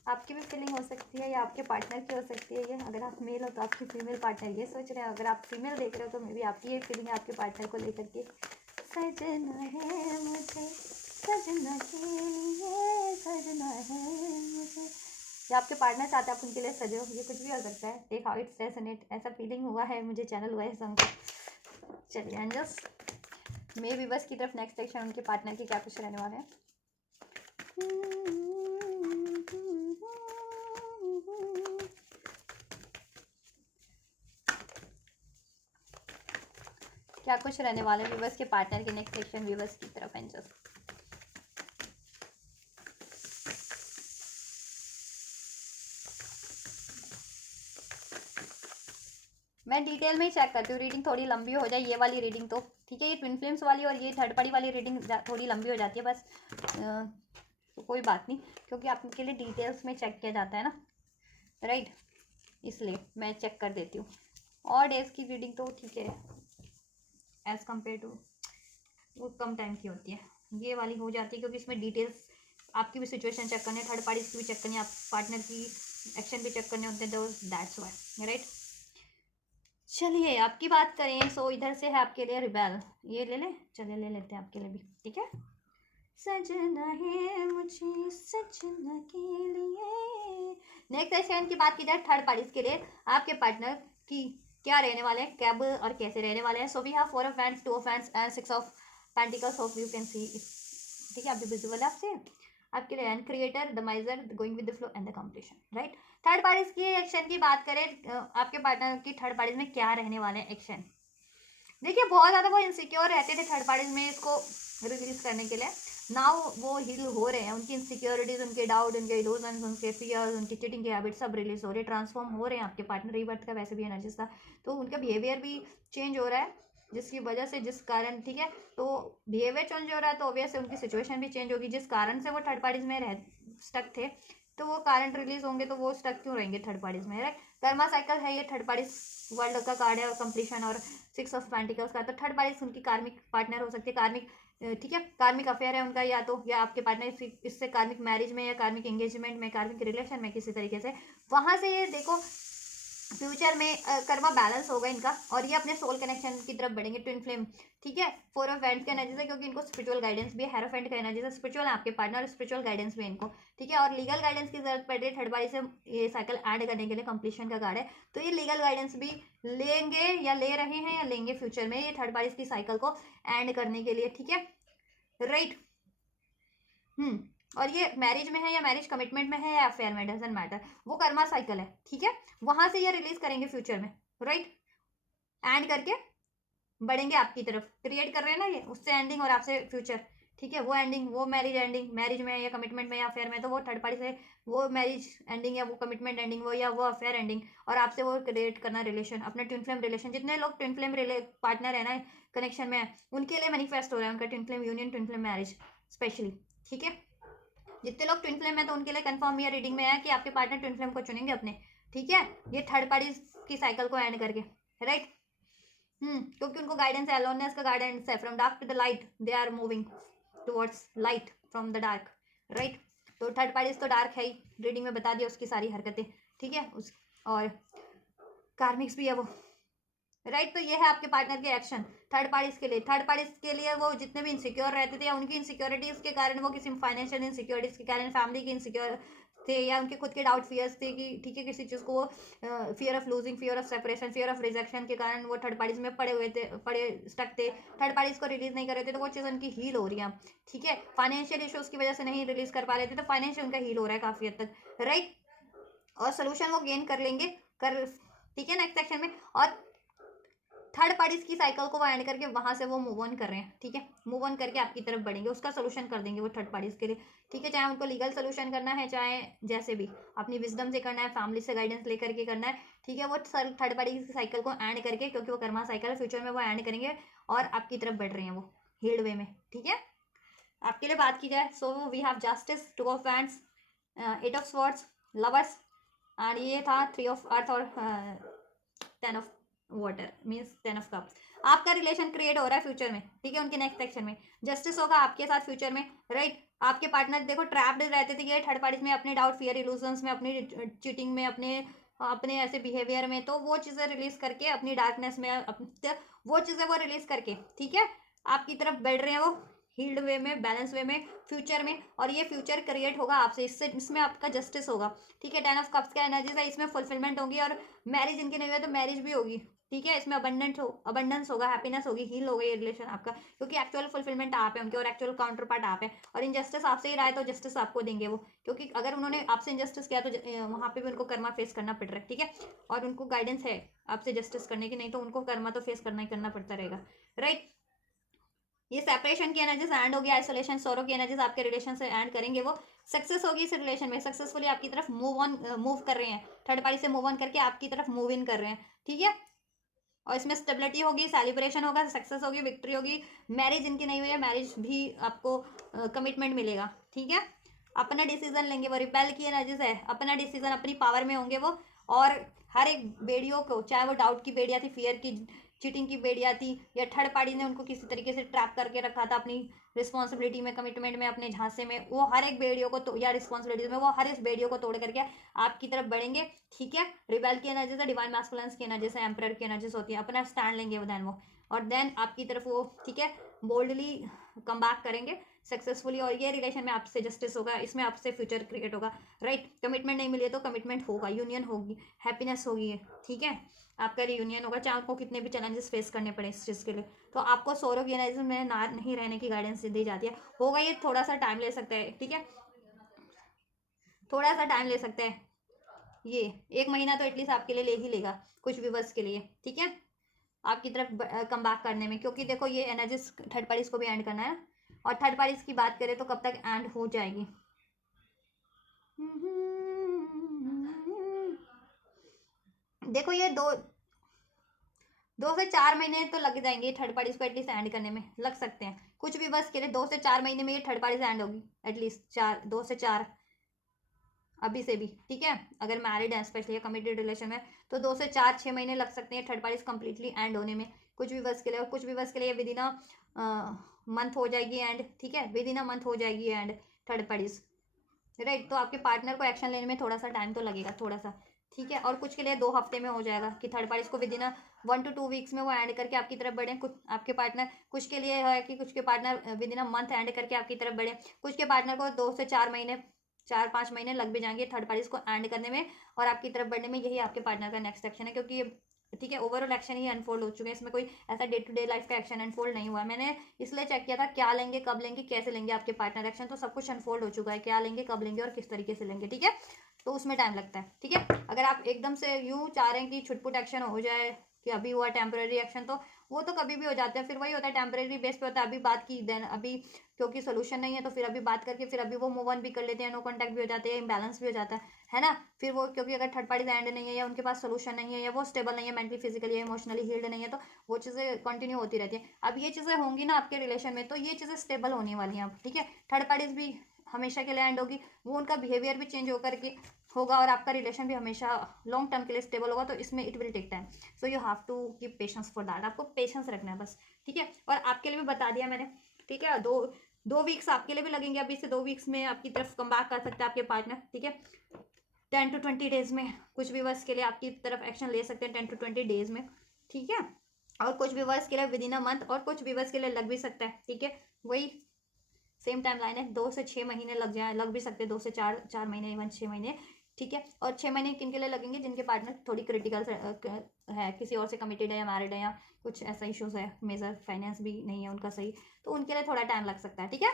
आपकी भी फीलिंग हो सकती है या आपके पार्टनर की हो सकती है ये, अगर आप मेल हो तो आपकी फीमेल पार्टनर ये सोच रहे हैं, अगर आप फीमेल देख रहे हो तो मे भी आपकी ये फीलिंग है आपके पार्टनर को लेकर के, सजना है मुझे, सजना के लिए सजना है मुझे। या आपके पार्टनर चाहते हैं आप उनके लिए सजो, ये कुछ भी हो सकता है, टेक हाउ इट्स रेजोनेट, ऐसा फीलिंग हुआ है मुझे, चैनल हुआ है सॉन्ग। चलिए एंजल्स मे भी बस की तरफ नेक्स्ट सेक्शन उनके पार्टनर की क्या कुछ रहने वाले हैं। क्या कुछ रहने वाले व्यूवर्स के पार्टनर के नेक्स्ट सेक्शन व्यूवर्स की तरफ एंजल्स। मैं डिटेल में ही चेक करती हूँ, रीडिंग थोड़ी लंबी हो जाए ये वाली रीडिंग तो ठीक है, ये ट्विन फ्लेम्स वाली और ये थर्ड पार्टी वाली रीडिंग थोड़ी लंबी हो जाती है बस, तो कोई बात नहीं क्योंकि आपके लिए डिटेल्स में चेक किया जाता है ना, राइट, इसलिए मैं चेक कर देती हूँ। और डेज की रीडिंग तो ठीक है एज़ कम्पेयर टू वो कम टाइम की होती है, ये वाली हो जाती है क्योंकि इसमें डिटेल्स आपकी भी सिचुएशन चेक करनी है, थर्ड पार्टी की भी चेक करनी है, आप पार्टनर की एक्शन भी चेक करने होते हैं, दैट्स व्हाई, राइट। चलिए आपकी बात करें, सो इधर से है आपके लिए रिबेल, ये ले लें, चलिए ले लेते हैं आपके लिए भी, ठीक है। सजना है मुझे, सजना के लिए। नेक्स्ट सेशन की बात की जाए थर्ड पार्टीज के लिए आपके पार्टनर की क्या रहने वाले हैं, कब और कैसे रहने वाले हैं। So we have 4 of wands, 2 of wands and 6 of pentacles, hope you can see, ठीक है, अभी विजुअल है आपसे आपके लिए, and creator, the miser, going with the flow and the completion, right. Third parties की एक्शन की बात करें, आपके पार्टनर की थर्ड पार्टीज में क्या रहने वाले हैं एक्शन। देखिए बहुत ज़्यादा वो इनसिक्योर रहते थे थर्ड पार्टीज में इसको रिलीज करने के लिए, नाउ वो हील हो रहे हैं, उनकी इनसिक्योरिटीज, उनके डाउट, उनके इल्यूजन्स, उनके फियर्स, उनकी चीटिंग के हैबिट सब रिलीज हो रहे, ट्रांसफॉर्म हो रहे हैं। आपके पार्टनर रीबर्थ का वैसे भी एनर्जी था तो उनका बिहेवियर भी चेंज हो रहा है, जिसकी वजह से, जिस कारण, ठीक है, तो बिहेवियर चेंज हो रहा है तो ऑब्वियस है उनकी सिचुएशन भी चेंज होगी, जिस कारण से वो थर्ड पार्टीज में रह स्टक थे तो वो करंट रिलीज होंगे तो वो स्टक क्यों रहेंगे थर्ड पार्टीज में, राइट। कर्मा साइकिल है ये थर्ड पार्टीज वर्ल्ड का कार्ड है, और कंप्लीशन और 6 ऑफ पेंटिकल्स का। तो थर्ड पार्टीज उनकी कार्मिक पार्टनर हो सकती है, कार्मिक, ठीक है, कार्मिक अफेयर है उनका, या तो या आपके पार्टनर इससे कार्मिक मैरिज में या कार्मिक एंगेजमेंट में, कार्मिक रिलेशन में किसी तरीके से। वहां से ये देखो फ्यूचर में कर्मा बैलेंस होगा इनका, और ये अपने सोल कनेक्शन की तरफ बढ़ेंगे, ट्विन फ्लेम, ठीक है। 4 ऑफ वैंड्स का एनर्जी है, क्योंकि इनको स्पिरिचुअल गाइडेंस भी है, हेरोफेंट का एनर्जी है, स्पिरिचुअल है आपके पार्टनर, स्पिरिचुअल गाइडेंस भी है इनको, ठीक है। और लीगल गाइडेंस की जरूरत पड़ रही है थर्ड पार्टी से ये साइकिल ऐड करने के लिए, कंप्लीशन का कार्ड है, तो ये लीगल गाइडेंस भी लेंगे या ले रहे हैं या लेंगे फ्यूचर में, ये थर्ड पार्टी की साइकिल को एंड करने के लिए, ठीक है, राइट। और ये मैरिज में है या मैरिज कमिटमेंट में है या अफेयर में, डजंट मैटर, वो कर्मा साइकिल है, ठीक है। वहां से ये रिलीज करेंगे फ्यूचर में, राइट, एंड करके बढ़ेंगे आपकी तरफ, क्रिएट कर रहे हैं ना ये, उससे एंडिंग और आपसे फ्यूचर, ठीक है। वो एंडिंग, वो मैरिज एंडिंग, मैरिज में या कमिटमेंट में या अफेयर में, तो वो थर्ड पार्टी से वो मैरिज एंडिंग या वो कमिटमेंट एंडिंग, वो या वो अफेयर एंडिंग, और आपसे वो क्रिएट करना रिलेशन, अपना ट्विन फ्लेम रिलेशन। जितने लोग ट्विन फ्लेम पार्टनर है ना, कनेक्शन में है, उनके लिए मैनिफेस्ट हो रहा है उनका twin flame union, twin flame marriage specially, ठीक है। जितने लोग ट्विन फ्लेम है तो उनके लिए कंफर्म या रीडिंग में है कि आपके पार्टनर ट्विन फ्लेम को चुनेंगे अपने, ठीक है, ये थर्ड पार्टी की साइकिल को एंड करके, राइट। क्योंकि उनको गाइडेंस है, अलोननेस का गाइडेंस है, from dark to the light they are moving towards light from the dark, right. तो थर्ड पार्टीज तो डार्क है ही, रीडिंग में बता दिया उसकी सारी हरकतें, ठीक है, उस और कार्मिक्स भी है वो, राइट। तो ये है आपके पार्टनर के एक्शन थर्ड पार्टीज के लिए। थर्ड पार्टीज के लिए वो जितने भी इनसिक्योर रहते थे, या उनकी इनसिक्योरिटीज के कारण, वो किसी फाइनेंशियल इनसिक्योरिटीज के कारण, फैमिली की इनसिक्योर थे, या उनके खुद के डाउट फियर्स थे कि ठीक है किसी चीज़ को वो fear of losing, fear of separation, fear of rejection के कारण वो थर्ड पार्टीज में पड़े हुए थे, पड़े स्टक थे, थर्ड पार्टीज को रिलीज नहीं कर रहे थे, तो वो चीज़ उनकी हील हो रही है, ठीक है। फाइनेंशियल इशूज़ की वजह से नहीं रिलीज कर पा रहे थे, तो फाइनेंशियल उनका हील हो रहा है काफ़ी हद तक, राइट। और सोल्यूशन वो गेन कर लेंगे, कर, ठीक है, नेक्स्ट सेक्शन में। और थर्ड पार्टीज की साइकिल को वो एंड करके वहां से वो मूव ऑन कर रहे हैं, ठीक है, मूव ऑन करके आपकी तरफ बढ़ेंगे, उसका सोल्यूशन कर देंगे वो थर्ड पार्टीज के लिए, ठीक है। चाहे उनको लीगल सोल्यूशन करना है, चाहे जैसे भी अपनी विजडम से करना है, फैमिली से गाइडेंस लेकर के करना है, ठीक है। वो थर्ड पार्टी की साइकिल को एंड करके, क्योंकि वो कर्मा साइकिल है, फ्यूचर में वो एंड करेंगे और आपकी तरफ बढ़ रहे हैं वो हील्ड वे में, ठीक है। आपके लिए बात की जाए, so we have justice, 2 of wands, 8 of swords, lovers, and ये था 3 ऑफ अर्थ और 10 of water, means 10 of cups. आपका रिलेशन क्रिएट हो रहा है फ्यूचर में, ठीक है, उनके नेक्स्ट सेक्शन में जस्टिस होगा आपके साथ फ्यूचर में, राइट। आपके पार्टनर देखो ट्रैप्ड रहते थे ये थर्ड पार्टीज में, अपने डाउट, फियर, इल्यूजन्स में, अपनी चीटिंग में, अपने अपने ऐसे बिहेवियर में, तो वो चीज़ें रिलीज करके अपनी डार्कनेस में, वो चीज़ें वो रिलीज करके, ठीक है, आपकी तरफ बढ़ रहे हैं वो हील्ड वे में, बैलेंस वे में, फ्यूचर में। और ये फ्यूचर क्रिएट होगा आपसे, इससे इसमें आपका जस्टिस होगा, ठीक है। 10 ऑफ कप्स का एनर्जीज है, इसमें फुलफिलमेंट होगी, और मैरिज इनकी नहीं हुई तो मैरिज भी होगी, ठीक है। इसमें अबंडेंस होगा, हैप्पीनेस होगी, हील होगा ये रिलेशन आपका, क्योंकि एक्चुअल फुलफिलमेंट आप है उनके, और एक्चुअल काउंटर पार्ट आप है, और इनजस्टिस आपसे ही रहा है तो जस्टिस आपको देंगे वो, क्योंकि अगर उन्होंने आपसे इनजस्टिस किया तो वहाँ पे भी उनको कर्मा फेस करना पड़ रहा है, ठीक है। और उनको गाइडेंस है आपसे जस्टिस करने की, नहीं तो उनको कर्मा तो फेस करना ही करना पड़ता रहेगा, राइट। ये सेपरेशन की एनर्जीज एंड होगी, आइसोलेशन, सोरो की एनर्जीज आपके रिलेशन से एंड करेंगे वो, सक्सेस होगी इस रिलेशन में, सक्सेसफुली आपकी तरफ मूव कर रहे हैं, थर्ड पार्टी से मूव ऑन करके आपकी तरफ मूव इन कर रहे हैं, ठीक है। और इसमें स्टेबिलिटी होगी, सेलिब्रेशन होगा, सक्सेस होगी, विक्ट्री होगी, मैरिज इनकी नहीं हुई है, मैरिज भी आपको कमिटमेंट मिलेगा, ठीक है। अपना डिसीजन लेंगे, वो रिपेल की एनर्जीज है, अपना डिसीजन अपनी पावर में होंगे वो, और हर एक बेड़ियों को, चाहे वो डाउट की बेड़िया थी, फियर की, चीटिंग की बेड़िया थी, या थर्ड पार्टी ने उनको किसी तरीके से ट्रैप करके रखा था अपनी रिस्पॉन्सिबिलिटी में, कमिटमेंट में, अपने झांसे में, वो हर एक बेड़ियों को या रिस्पॉन्सिबिलिटी में, वो हर इस बेड़ियों को तोड़ करके आपकी तरफ बढ़ेंगे, ठीक है। रिबेल की एनर्जी से, डिवाइन मैस्कुलिन्स की एनर्जी से, एम्परर की एनर्जीज होती है, अपना स्टैंड लेंगे वो, देन वो, और देन आपकी तरफ वो, ठीक है, बोल्डली कम बैक करेंगे सक्सेसफुली, और ये रिलेशन में आपसे जस्टिस होगा, इसमें आपसे फ्यूचर क्रिएट होगा, राइट। कमिटमेंट नहीं मिली है तो कमिटमेंट होगा, यूनियन होगी, हैप्पीनेस होगी, ठीक है, आपका रियूनियन होगा, चाहे आपको कितने भी चैलेंजेस फेस करने पड़े इस चीज़ के लिए। तो आपको सोरो की एनर्जी में ना नहीं रहने की गाइडेंस दी जाती है, होगा, ये थोड़ा सा टाइम ले सकता है, ठीक है, थोड़ा सा टाइम ले सकता है, ये 1 महीना तो एटलीस्ट आपके लिए ले ही लेगा कुछ व्यूवर्स के लिए, ठीक है, आपकी तरफ कम बैक करने में, क्योंकि देखो ये एनर्जीज थर्ड पार्टीज को भी एंड करना है, और थर्ड पार्टीज की बात करें तो कब तक एंड हो जाएगी, देखो ये 2 से 4 महीने तो लग जाएंगे थर्ड पार्टीज को एटलीस्ट एंड करने में, लग सकते हैं कुछ भी बस के लिए, 2 से 4 महीने में ये थर्ड पार्टीज एंड होगी एटलीस्ट, 2 से 4, अभी से भी, ठीक है। अगर मैरिड है स्पेशली कमिटेड रिलेशन में, तो 2 से 4-6 महीने लग सकते हैं थर्ड पार्टीज कंप्लीटली एंड होने में, कुछ व्यूवर्स के लिए। और कुछ व्यूवर्स के लिए विद इन अ मंथ हो जाएगी एंड, ठीक है, विद इन अ मंथ हो जाएगी एंड थर्ड पार्टीज, राइट। तो आपके पार्टनर को एक्शन लेने में थोड़ा सा टाइम तो लगेगा, थोड़ा सा, ठीक है। और कुछ के लिए 2 हफ्ते में हो जाएगा कि थर्ड पार्टीज को विद इन 1 to 2 वीक्स में वो ऐड करके आपकी तरफ बढ़े। कुछ आपके पार्टनर, कुछ के लिए है कि कुछ के partner with in a month add करके आपकी तरफ बढ़े, कुछ के पार्टनर को 2 से 4 महीने, 4-5 महीने लग भी जाएंगे थर्ड पार्टीज को ऐड करने में और आपकी तरफ बढ़ने में। यही आपके पार्टनर का नेक्स्ट एक्शन है, क्योंकि ये, ठीक है, ओवरऑल एक्शन ही अनफोल्ड हो चुके हैं, इसमें कोई ऐसा डे टू डे लाइफ का एक्शन अनफोल्ड नहीं हुआ है। मैंने इसलिए चेक किया था क्या लेंगे, कब लेंगे, कैसे लेंगे आपके पार्टनर एक्शन, तो सब कुछ अनफोल्ड हो चुका है, क्या लेंगे, कब लेंगे और किस तरीके से लेंगे, ठीक है। तो उसमें टाइम लगता है, ठीक है। अगर आप एकदम से यूं चाह रहे हैं कि छुटपुट एक्शन हो जाए कि अभी हुआ टेम्पररी एक्शन, तो वो तो कभी भी हो जाते हैं, फिर वही होता है टेम्पररी बेस पे होता है। अभी बात की, देन अभी क्योंकि सोल्यूशन नहीं है तो फिर अभी बात करके फिर अभी वो मूव ऑन भी कर लेते हैं, नो कॉन्टैक्ट भी हो जाते हैं, इम्बैलेंस भी हो जाता है ना। फिर वो क्योंकि अगर थर्ड पार्टी एंड नहीं है या उनके पास सोल्यूशन नहीं है या वो स्टेबल नहीं है, मेंटली फिजिकली इमोशनली हील्ड नहीं है, तो वो चीज़ें कंटिन्यू होती रहती है। अब ये चीज़ें होंगी ना आपके रिलेशन में, तो ये चीज़ें स्टेबल होने वाली हैं अब, ठीक है। थर्ड पार्टीज भी हमेशा के लिए एंड होगी, वो उनका बिहेवियर भी चेंज होकर के होगा और आपका रिलेशन भी हमेशा लॉन्ग टर्म के लिए स्टेबल होगा। तो इसमें it will take time, so you have to keep patience for that. आपको पेशेंस रखना है बस, ठीक है। और आपके लिए भी बता दिया मैंने, ठीक है। 2 वीक्स आपके लिए भी लगेंगे, अभी से 2 वीक्स में आपकी तरफ कम बैक कर सकते हैं आपके पार्टनर, ठीक है। 10 to 20 डेज में कुछ व्यूवर्स के लिए आपकी तरफ एक्शन ले सकते हैं 10 to 20 डेज में, ठीक है। और कुछ व्यूवर्स के लिए विद इन अ मंथ और कुछ व्यूवर्स के लिए लग भी सकता है, ठीक है। वही सेम टाइम लाइन है, 2 से 6 महीने लग भी सकते हैं, 2 से 4 महीने, इवन 6 महीने, ठीक है। और 6 महीने किन के लिए लगेंगे, जिनके पार्टनर थोड़ी क्रिटिकल है, किसी और से कमिटेड है या मैरिड है या कुछ ऐसा इश्यूज है, मेजर फाइनेंस भी नहीं है उनका सही, तो उनके लिए थोड़ा टाइम लग सकता है, ठीक है।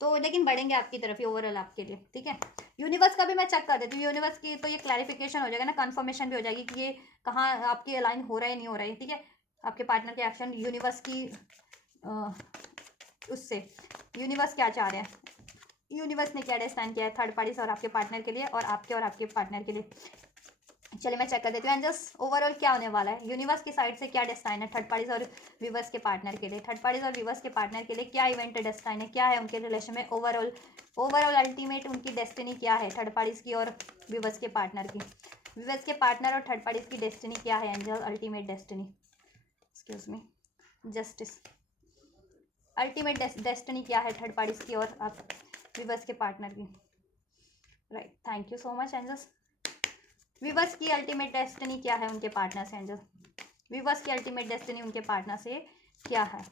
तो लेकिन बढ़ेंगे आपकी तरफ ही ओवरऑल आपके लिए, ठीक है। यूनिवर्स का भी मैं चेक कर देती हूँ, यूनिवर्स की तो ये क्लैरिफिकेशन हो जाएगा ना, कंफर्मेशन भी हो जाएगी कि ये कहाँ आपकी अलाइन हो रहा है नहीं हो रहा है, ठीक है। आपके पार्टनर के एक्शन यूनिवर्स की उससे यूनिवर्स क्या चाह रहे हैं, यूनिवर्स ने क्या डिसाइन किया है थर्ड पार्टीज और आपके पार्टनर के लिए और आपके पार्टनर के लिए। चलिए मैं चेक कर देती हूँ एंड जस्ट ओवरऑल क्या होने वाला है, यूनिवर्स की साइड से क्या डिसाइन है थर्ड पार्टीज और व्यूवर्स के पार्टनर के लिए, थर्ड पार्टीज और व्यूवर्स के पार्टनर के लिए क्या इवेंट डिसाइन है, क्या है उनके रिलेशन में ओवरऑल अल्टीमेट उनकी डेस्टिनी क्या है थर्ड पार्टीज की और व्यूवर्स के पार्टनर की, व्यूवर्स के पार्टनर और थर्ड पार्टीज की डेस्टिनी क्या है, angel ultimate destiny, excuse me, justice, ultimate destiny क्या है थर्ड पार्टीज की और आप व्यूवर्स के पार्टनर की, right. Thank you so much angels. Viewers की अल्टीमेट डेस्टिनी क्या है उनके पार्टनर से, एंजल व्यूवर्स की अल्टीमेट डेस्टिनी उनके पार्टनर से क्या है,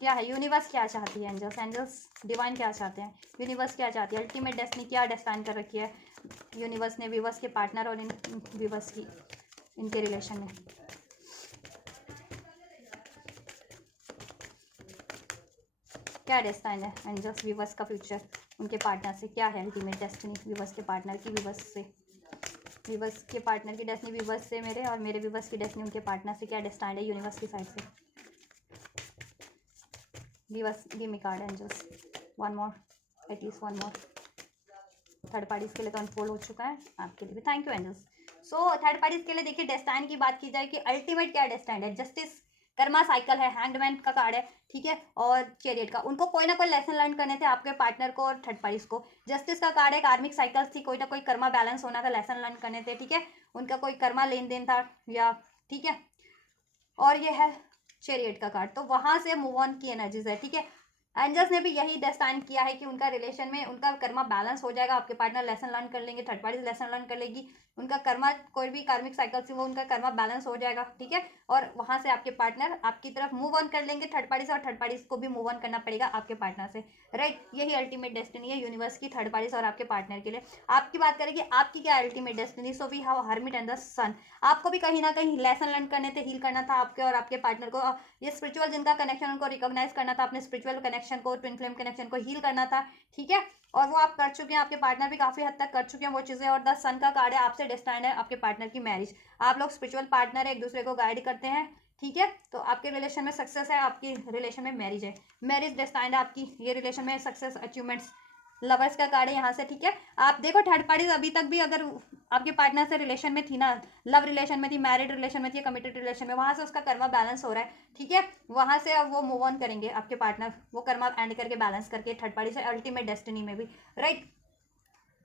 क्या है, यूनिवर्स क्या चाहती है, एंजल्स डिवाइन क्या चाहते हैं, यूनिवर्स क्या चाहती है, अल्टीमेट डेस्टिनी क्या डिसाइन कर रखी है यूनिवर्स ने व्यूवर्स के पार्टनर और इन व्यूवर्स की, इनके रिलेशन में। क्या डिसाइन है एंजल्स व्यूवर्स का फ्यूचर उनके पार्टनर से क्या है, अल्टीमेट डेस्टिनी व्यूवर्स के पार्टनर की, व्यूवर्स के पार्टनर की डेस्टिनी व्यूवर्स से मेरे और मेरे व्यूवर्स की डेस्टिनी उनके पार्टनर से क्या डिसाइन है यूनिवर्स की साइड से। Viewers give me card angels, one more, at least one more. Third parties के लिए तो अनफोल्ड हो चुका है, आपके लिए भी thank you angels. So third parties के लिए देखिए डेस्टाइन की बात की जाए कि अल्टीमेट क्या डेस्टाइन है, जस्टिस, कर्मा साइकिल है, हैंगमैन का कार्ड है, ठीक है, और चैरियट का, उनको कोई ना कोई लेसन लर्न करने थे आपके पार्टनर को और थर्ड पार्टीज को। जस्टिस का कार्ड है, कार्मिक साइकिल्स थी, कोई ना कोई कर्मा बैलेंस होना था, लेसन लर्न करने थे, ठीक है, उनका कोई कर्मा लेन देन था या, ठीक है। और ये है चैरियट का कार्ड, तो वहां से मूव ऑन की एनर्जीज है, ठीक है। एंजल्स ने भी यही डिसाइन किया है कि उनका रिलेशन में उनका कर्मा बैलेंस हो जाएगा, आपके पार्टनर लेसन लर्न कर लेंगे, थर्ड पार्टी लेसन लर्न कर लेगी, उनका कर्मा कोई भी कार्मिक साइकिल से वो उनका कर्मा बैलेंस हो जाएगा, ठीक है। और वहां से आपके पार्टनर आपकी तरफ मूव ऑन कर लेंगे थर्ड पार्टी से, और थर्ड पार्टी को भी मूव ऑन करना पड़ेगा आपके पार्टनर से, राइट। यही अल्टीमेट डेस्टिनी है यूनिवर्स की थर्ड पार्टी और आपके पार्टनर के लिए। आपकी बात करें कि आपकी क्या ultimate destiny, so we have hermit and the sun. आपको भी कहीं ना कहीं लेसन लर्न करने थे, हील करना था आपके और आपके पार्टनर को, ये स्पिरिचुअल जिनका कनेक्शन उनको रिकॉग्नाइज करना था, अपने स्पिरिचुअल कनेक्शन को, ट्विन फ्लेम कनेक्शन को हील करना था, ठीक है। और वो आप कर चुके हैं, आपके पार्टनर भी काफी हद तक कर चुके हैं वो चीजें। और द सन का कार्ड है, आपसे डिस्टेंड है आपके पार्टनर की मैरिज, आप लोग स्पिरिचुअल पार्टनर है, एक दूसरे को गाइड करते हैं, ठीक है। तो आपके रिलेशन में सक्सेस है, आपकी रिलेशन में मैरिज है, मैरिज डिस्टेंड है आपकी, ये रिलेशन में सक्सेस अचीवमेंट्स, लवर्स का कार्ड है यहाँ से, ठीक है। आप देखो थर्ड पार्टीज अभी तक भी अगर आपके पार्टनर से रिलेशन में थी ना, लव रिलेशन में थी, मैरिड रिलेशन में थी, कमिटेड रिलेशन में, वहां से उसका कर्मा बैलेंस हो रहा है, ठीक है। वहां से अब वो मूव ऑन करेंगे आपके पार्टनर, वो कर्मा एंड करके बैलेंस करके थर्ड पार्टी से अल्टीमेट डेस्टिनी में भी, राइट।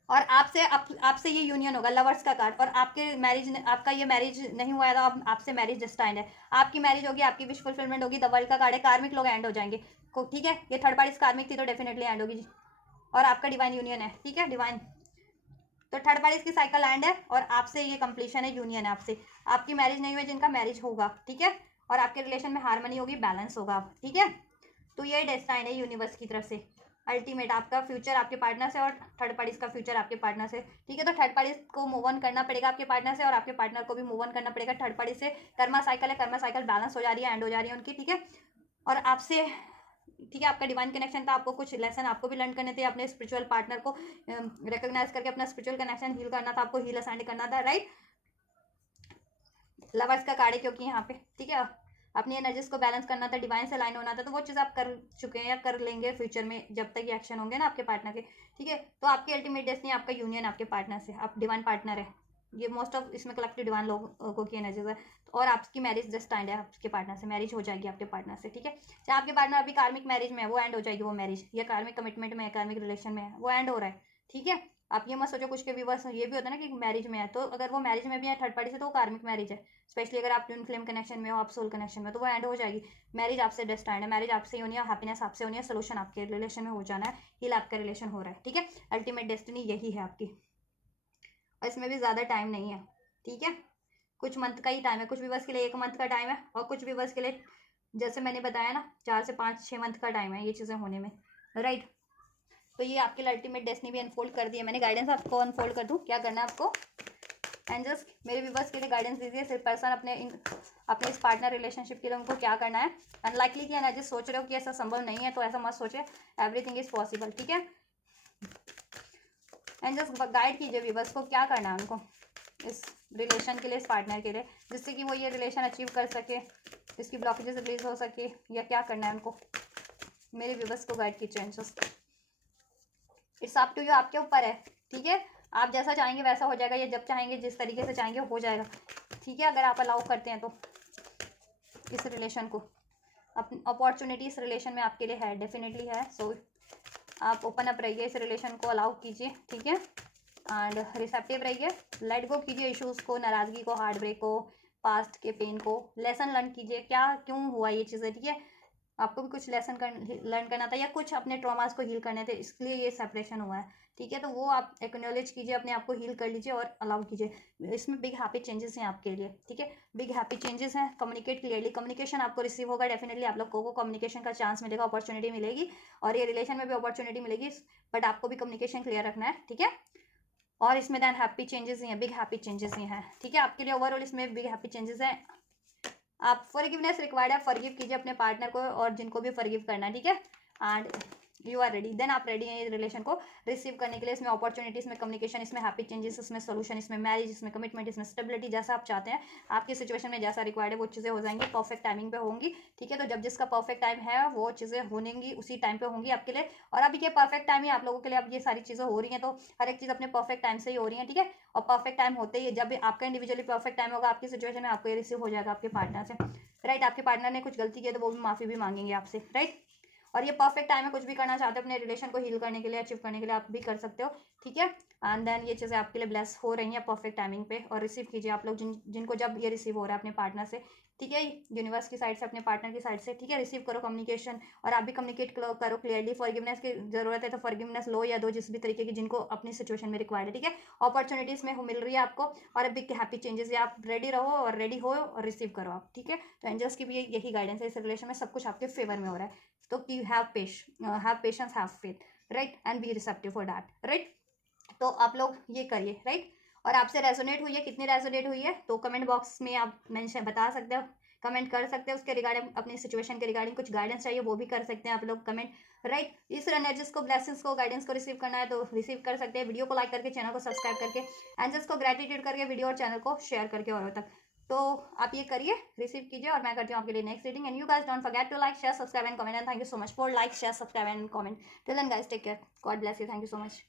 और आपसे ये यूनियन होगा, लवर्स का कार्ड, और आपका ये मैरिज नहीं हुआ है तो अब आपसे मैरिज डिस्टाइंड है, आपकी मैरिज होगी, आपकी विश फुलफिलमेंट होगी, द वर्ल्ड का कार्ड है, कार्मिक लोग एंड हो जाएंगे, ठीक है, ये थर्ड पार्टी कार्मिक थी तो डेफिनेटली एंड होगी जी, और आपका डिवाइन यूनियन है, ठीक है, डिवाइन, तो थर्ड पार्टी की साइकिल एंड है और आपसे ये कंप्लीशन है, यूनियन है आपसे, आपकी मैरिज नहीं हुई जिनका मैरिज होगा, ठीक है, और आपके रिलेशन में हार्मनी होगी, बैलेंस होगा, ठीक है, तो ये डेस्टाइन है यूनिवर्स की तरफ से, अल्टीमेट आपका फ्यूचर आपके पार्टनर से और थर्ड पार्टी का फ्यूचर आपके पार्टनर से, ठीक है, तो थर्ड पार्टी को मूव ऑन करना पड़ेगा आपके पार्टनर से और आपके पार्टनर को भी मूव ऑन करना पड़ेगा थर्ड पार्टी से, कर्मा साइकिल है, कर्मा साइकिल बैलेंस हो जा रही है, एंड हो जा रही है उनकी, ठीक है, और आपसे, ठीक है, आपका डिवाइन कनेक्शन था, आपको कुछ लेसन आपको भी लर्न करने थे, अपने स्पिरिचुअल पार्टनर को रिकॉग्नाइज करके अपना स्पिरिचुअल कनेक्शन हील करना था, आपको हील असाइन करना था, राइट, लवर्स का कार्ड है क्योंकि यहाँ पे, ठीक है, अपनी एनर्जीज को बैलेंस करना था, डिवाइन से लाइन होना था, तो वो चीज़ आप कर चुके हैं या कर लेंगे फ्यूचर में जब तक ये एक्शन होंगे ना आपके पार्टनर के, ठीक है, तो आपकी अल्टीमेट डेस्टिनी आपका यूनियन आपके पार्टनर से, आप डिवाइन पार्टनर है, ये मोस्ट ऑफ इसमें कलेक्टिव डिवाइन लोगों की एनर्जीज है, और आपकी मैरिज डिस्टाइंड है आपके पार्टनर से, मैरिज हो जाएगी आपके पार्टनर से, ठीक है, चाहे आपके पार्टनर अभी कार्मिक मैरिज में है वो एंड हो जाएगी वो मैरिज, या कार्मिक कमिटमेंट में है, कार्मिक रिलेशन में है, वो एंड हो रहा है, ठीक है, आप ये मत सोचो कुछ के व्यूवर्स ये भी होता है ना कि मैरिज में है, तो अगर वो मैरिज में भी है थर्ड पार्टी से तो वो कार्मिक मैरिज है, स्पेशली अगर आप ट्विन फ्लेम कनेक्शन में हो, आप सोल कनेक्शन में, तो वो एंड हो जाएगी, मैरिज आपसे डिस्टाइंड है, मैरिज आपसे होनी है, हैप्पीनेस आपसे होनी है, सोल्यूशन आपके रिलेशन में हो जाना है, हील आपका रिलेशन हो रहा है, ठीक है, अल्टीमेट डेस्टिनी यही है आपकी, और इसमें भी ज़्यादा टाइम नहीं है, ठीक है, कुछ मंथ का ही टाइम है, कुछ व्यूवर्स के लिए 1 मंथ का टाइम है, और कुछ व्यूवर्स के लिए जैसे मैंने बताया ना 4 से 5-6 मंथ का टाइम है ये चीज़ें होने में, राइट, तो ये आपके लिए अल्टीमेट डेस्टिनी भी अनफोल्ड कर दी है मैंने, गाइडेंस आपको अनफोल्ड कर दूँ, क्या करना है आपको, एंजल्स मेरे व्यूवर्स के लिए गाइडेंस दीजिए, सिर्फ पर्सन अपने इस पार्टनर रिलेशनशिप के लिए उनको क्या करना है, अनलाइकली कि एनर्जी सोच रहे हो कि ऐसा संभव नहीं है तो ऐसा मत सोचे, एवरीथिंग इज पॉसिबल, ठीक है, एंजल्स गाइड कीजिए व्यूवर्स को क्या करना है उनको इस रिलेशन के लिए, इस पार्टनर के लिए, जिससे कि वो ये रिलेशन अचीव कर सके, इसकी ब्लॉकेजेस रिलीज हो सके, या क्या करना है उनको, मेरे व्यूवर्स को गाइड कीजिए angels, it's up to you, आपके ऊपर है, ठीक है, आप जैसा चाहेंगे वैसा हो जाएगा, या जब चाहेंगे जिस तरीके से चाहेंगे हो जाएगा, ठीक है, अगर आप अलाउ करते हैं तो इस रिलेशन को, अपनी अपॉर्चुनिटी इस रिलेशन में आपके लिए है, डेफिनेटली है, सो आप ओपन अप रहिए, इस रिलेशन को अलाउ कीजिए, ठीक है, एंड रिसेप्टिव रहिए, लेट गो कीजिए इश्यूज़ को, नाराज़गी को, हार्ट ब्रेक को, पास्ट के पेन को, लेसन लर्न कीजिए, क्या क्यों हुआ ये चीज़ें, ठीक है, आपको भी कुछ लेसन लर्न करना था या कुछ अपने ट्रॉमास को हील करने थे, इसलिए ये सेपरेशन हुआ है, ठीक है, तो वो आप एक्नॉलेज कीजिए, अपने आप को हील कर लीजिए और अलाउ कीजिए, इसमें बिग हैप्पी चेंजेस हैं आपके लिए, ठीक है, बिग हैप्पी चेंजेस हैं, कम्युनिकेट क्लियरली, कम्युनिकेशन आपको रिसीव होगा, डेफिनेटली आप लोगों को कम्युनिकेशन का चांस मिलेगा, अपॉर्चुनिटी मिलेगी, और ये रिलेशन में भी अपॉर्चुनिटी मिलेगी, बट आपको भी कम्युनिकेशन क्लियर रखना है, ठीक है, और इसमें दैन हैप्पी चेंजेस ही हैं, बिग हैप्पी चेंजेस ही हैं, ठीक है, आपके लिए ओवरऑल इसमें बिग हैप्पी चेंजेस हैं, आप फॉरगिवनेस रिक्वायर्ड है, फॉरगिव कीजिए अपने पार्टनर को और जिनको भी फॉरगिव करना है, ठीक है, and you are ready, then आप रेडी हैं इस रिलेशन को रिसीव करने के लिए, इसमें अपॉर्चुनिटी, इसमें कम्युनिकेशन, इसमें हैप्पी चेंजेस, इसमें सोल्यूशन, इसमें मैरिज, इसमें कमिटमेंट, इसमें स्टेबिलिटी, जैसा आप चाहते हैं आपकी सिचुएशन में जैसा रिक्वायर्ड है वो चीज़ें हो जाएंगी, परफेक्ट टाइमिंग पे होंगी, ठीक है, तो जब जिसका परफेक्ट टाइम है वो चीज़ें होंगी उसी टाइम पे होंगी आपके लिए, और अभी के परफेक्ट टाइम ही आप लोगों के लिए अब ये सारी चीज़ें हो रही हैं, तो हर एक चीज़ अपने परफेक्ट टाइम से ही हो रही है, ठीक है, और परफेक्ट टाइम होते ही जब आपका इंडिविजुअली परफेक्ट टाइम होगा आपकी सिचुएशन में आपको ये रिसीव हो जाएगा आपके पार्टनर से, राइट, आपके पार्टनर ने कुछ गलती की तो वो भी माफ़ी भी मांगेंगे आपसे, राइट, और ये परफेक्ट टाइम है, कुछ भी करना चाहते हो अपने रिलेशन को हील करने के लिए, अचीव करने के लिए आप भी कर सकते हो, ठीक है, एंड देन ये चीज़ें आपके लिए ब्लेस हो रही हैं परफेक्ट टाइमिंग पे, और रिसीव कीजिए आप लोग जिनको जब ये रिसीव हो रहा है अपने पार्टनर से, ठीक है, यूनिवर्स की साइड से अपने पार्टनर की साइड से, ठीक है, रिसीव करो कम्युनिकेशन, और आप भी कम्युनिकेट करो क्लियरली, फॉरगिवनेस की जरूरत है तो फॉरगिवनेस लो या दो, जिस भी तरीके की जिनको अपनी सिचुएशन में रिक्वायर्ड है, ठीक है, अपॉर्चुनिटीज में मिल रही है आपको, और अब बिग हैप्पी चेंजेस है, आप रेडी रहो और रेडी हो और रिसीव करो आप, ठीक है, तो एंजल्स की भी यही गाइडेंस है, इस रिलेशन में सब कुछ आपके फेवर में हो रहा है, तो you have patience, have faith, right, and be receptive for that, right, तो आप लोग ये करिए, राइट, और आपसे रेजोनेट हुई है, कितनी रेजोनेट हुई है तो कमेंट बॉक्स में आप मेंशन बता सकते हो, कमेंट कर सकते हो, उसके रिगार्डिंग अपनी सिचुएशन के रिगार्डिंग कुछ गाइडेंस चाहिए वो भी कर सकते हैं आप लोग कमेंट, राइट, इस एनर्जीज को, ब्लेसिंग्स को, गाइडेंस को रिसीव करना है तो रिसीव कर सकते हैं, वीडियो को लाइक करके, चैनल को सब्सक्राइब करके, एंजल्स को ग्रेटिट्यूड करके, वीडियो और चैनल को शेयर करके औरों तक, तो आप ये करिए, रिसीव कीजिए, और मैं करती हूँ आपके लिए next reading, and you guys don't forget to like, share, subscribe and comment, and thank you so much for like, share, subscribe and comment, till then guys take care, God bless you, thank you so much.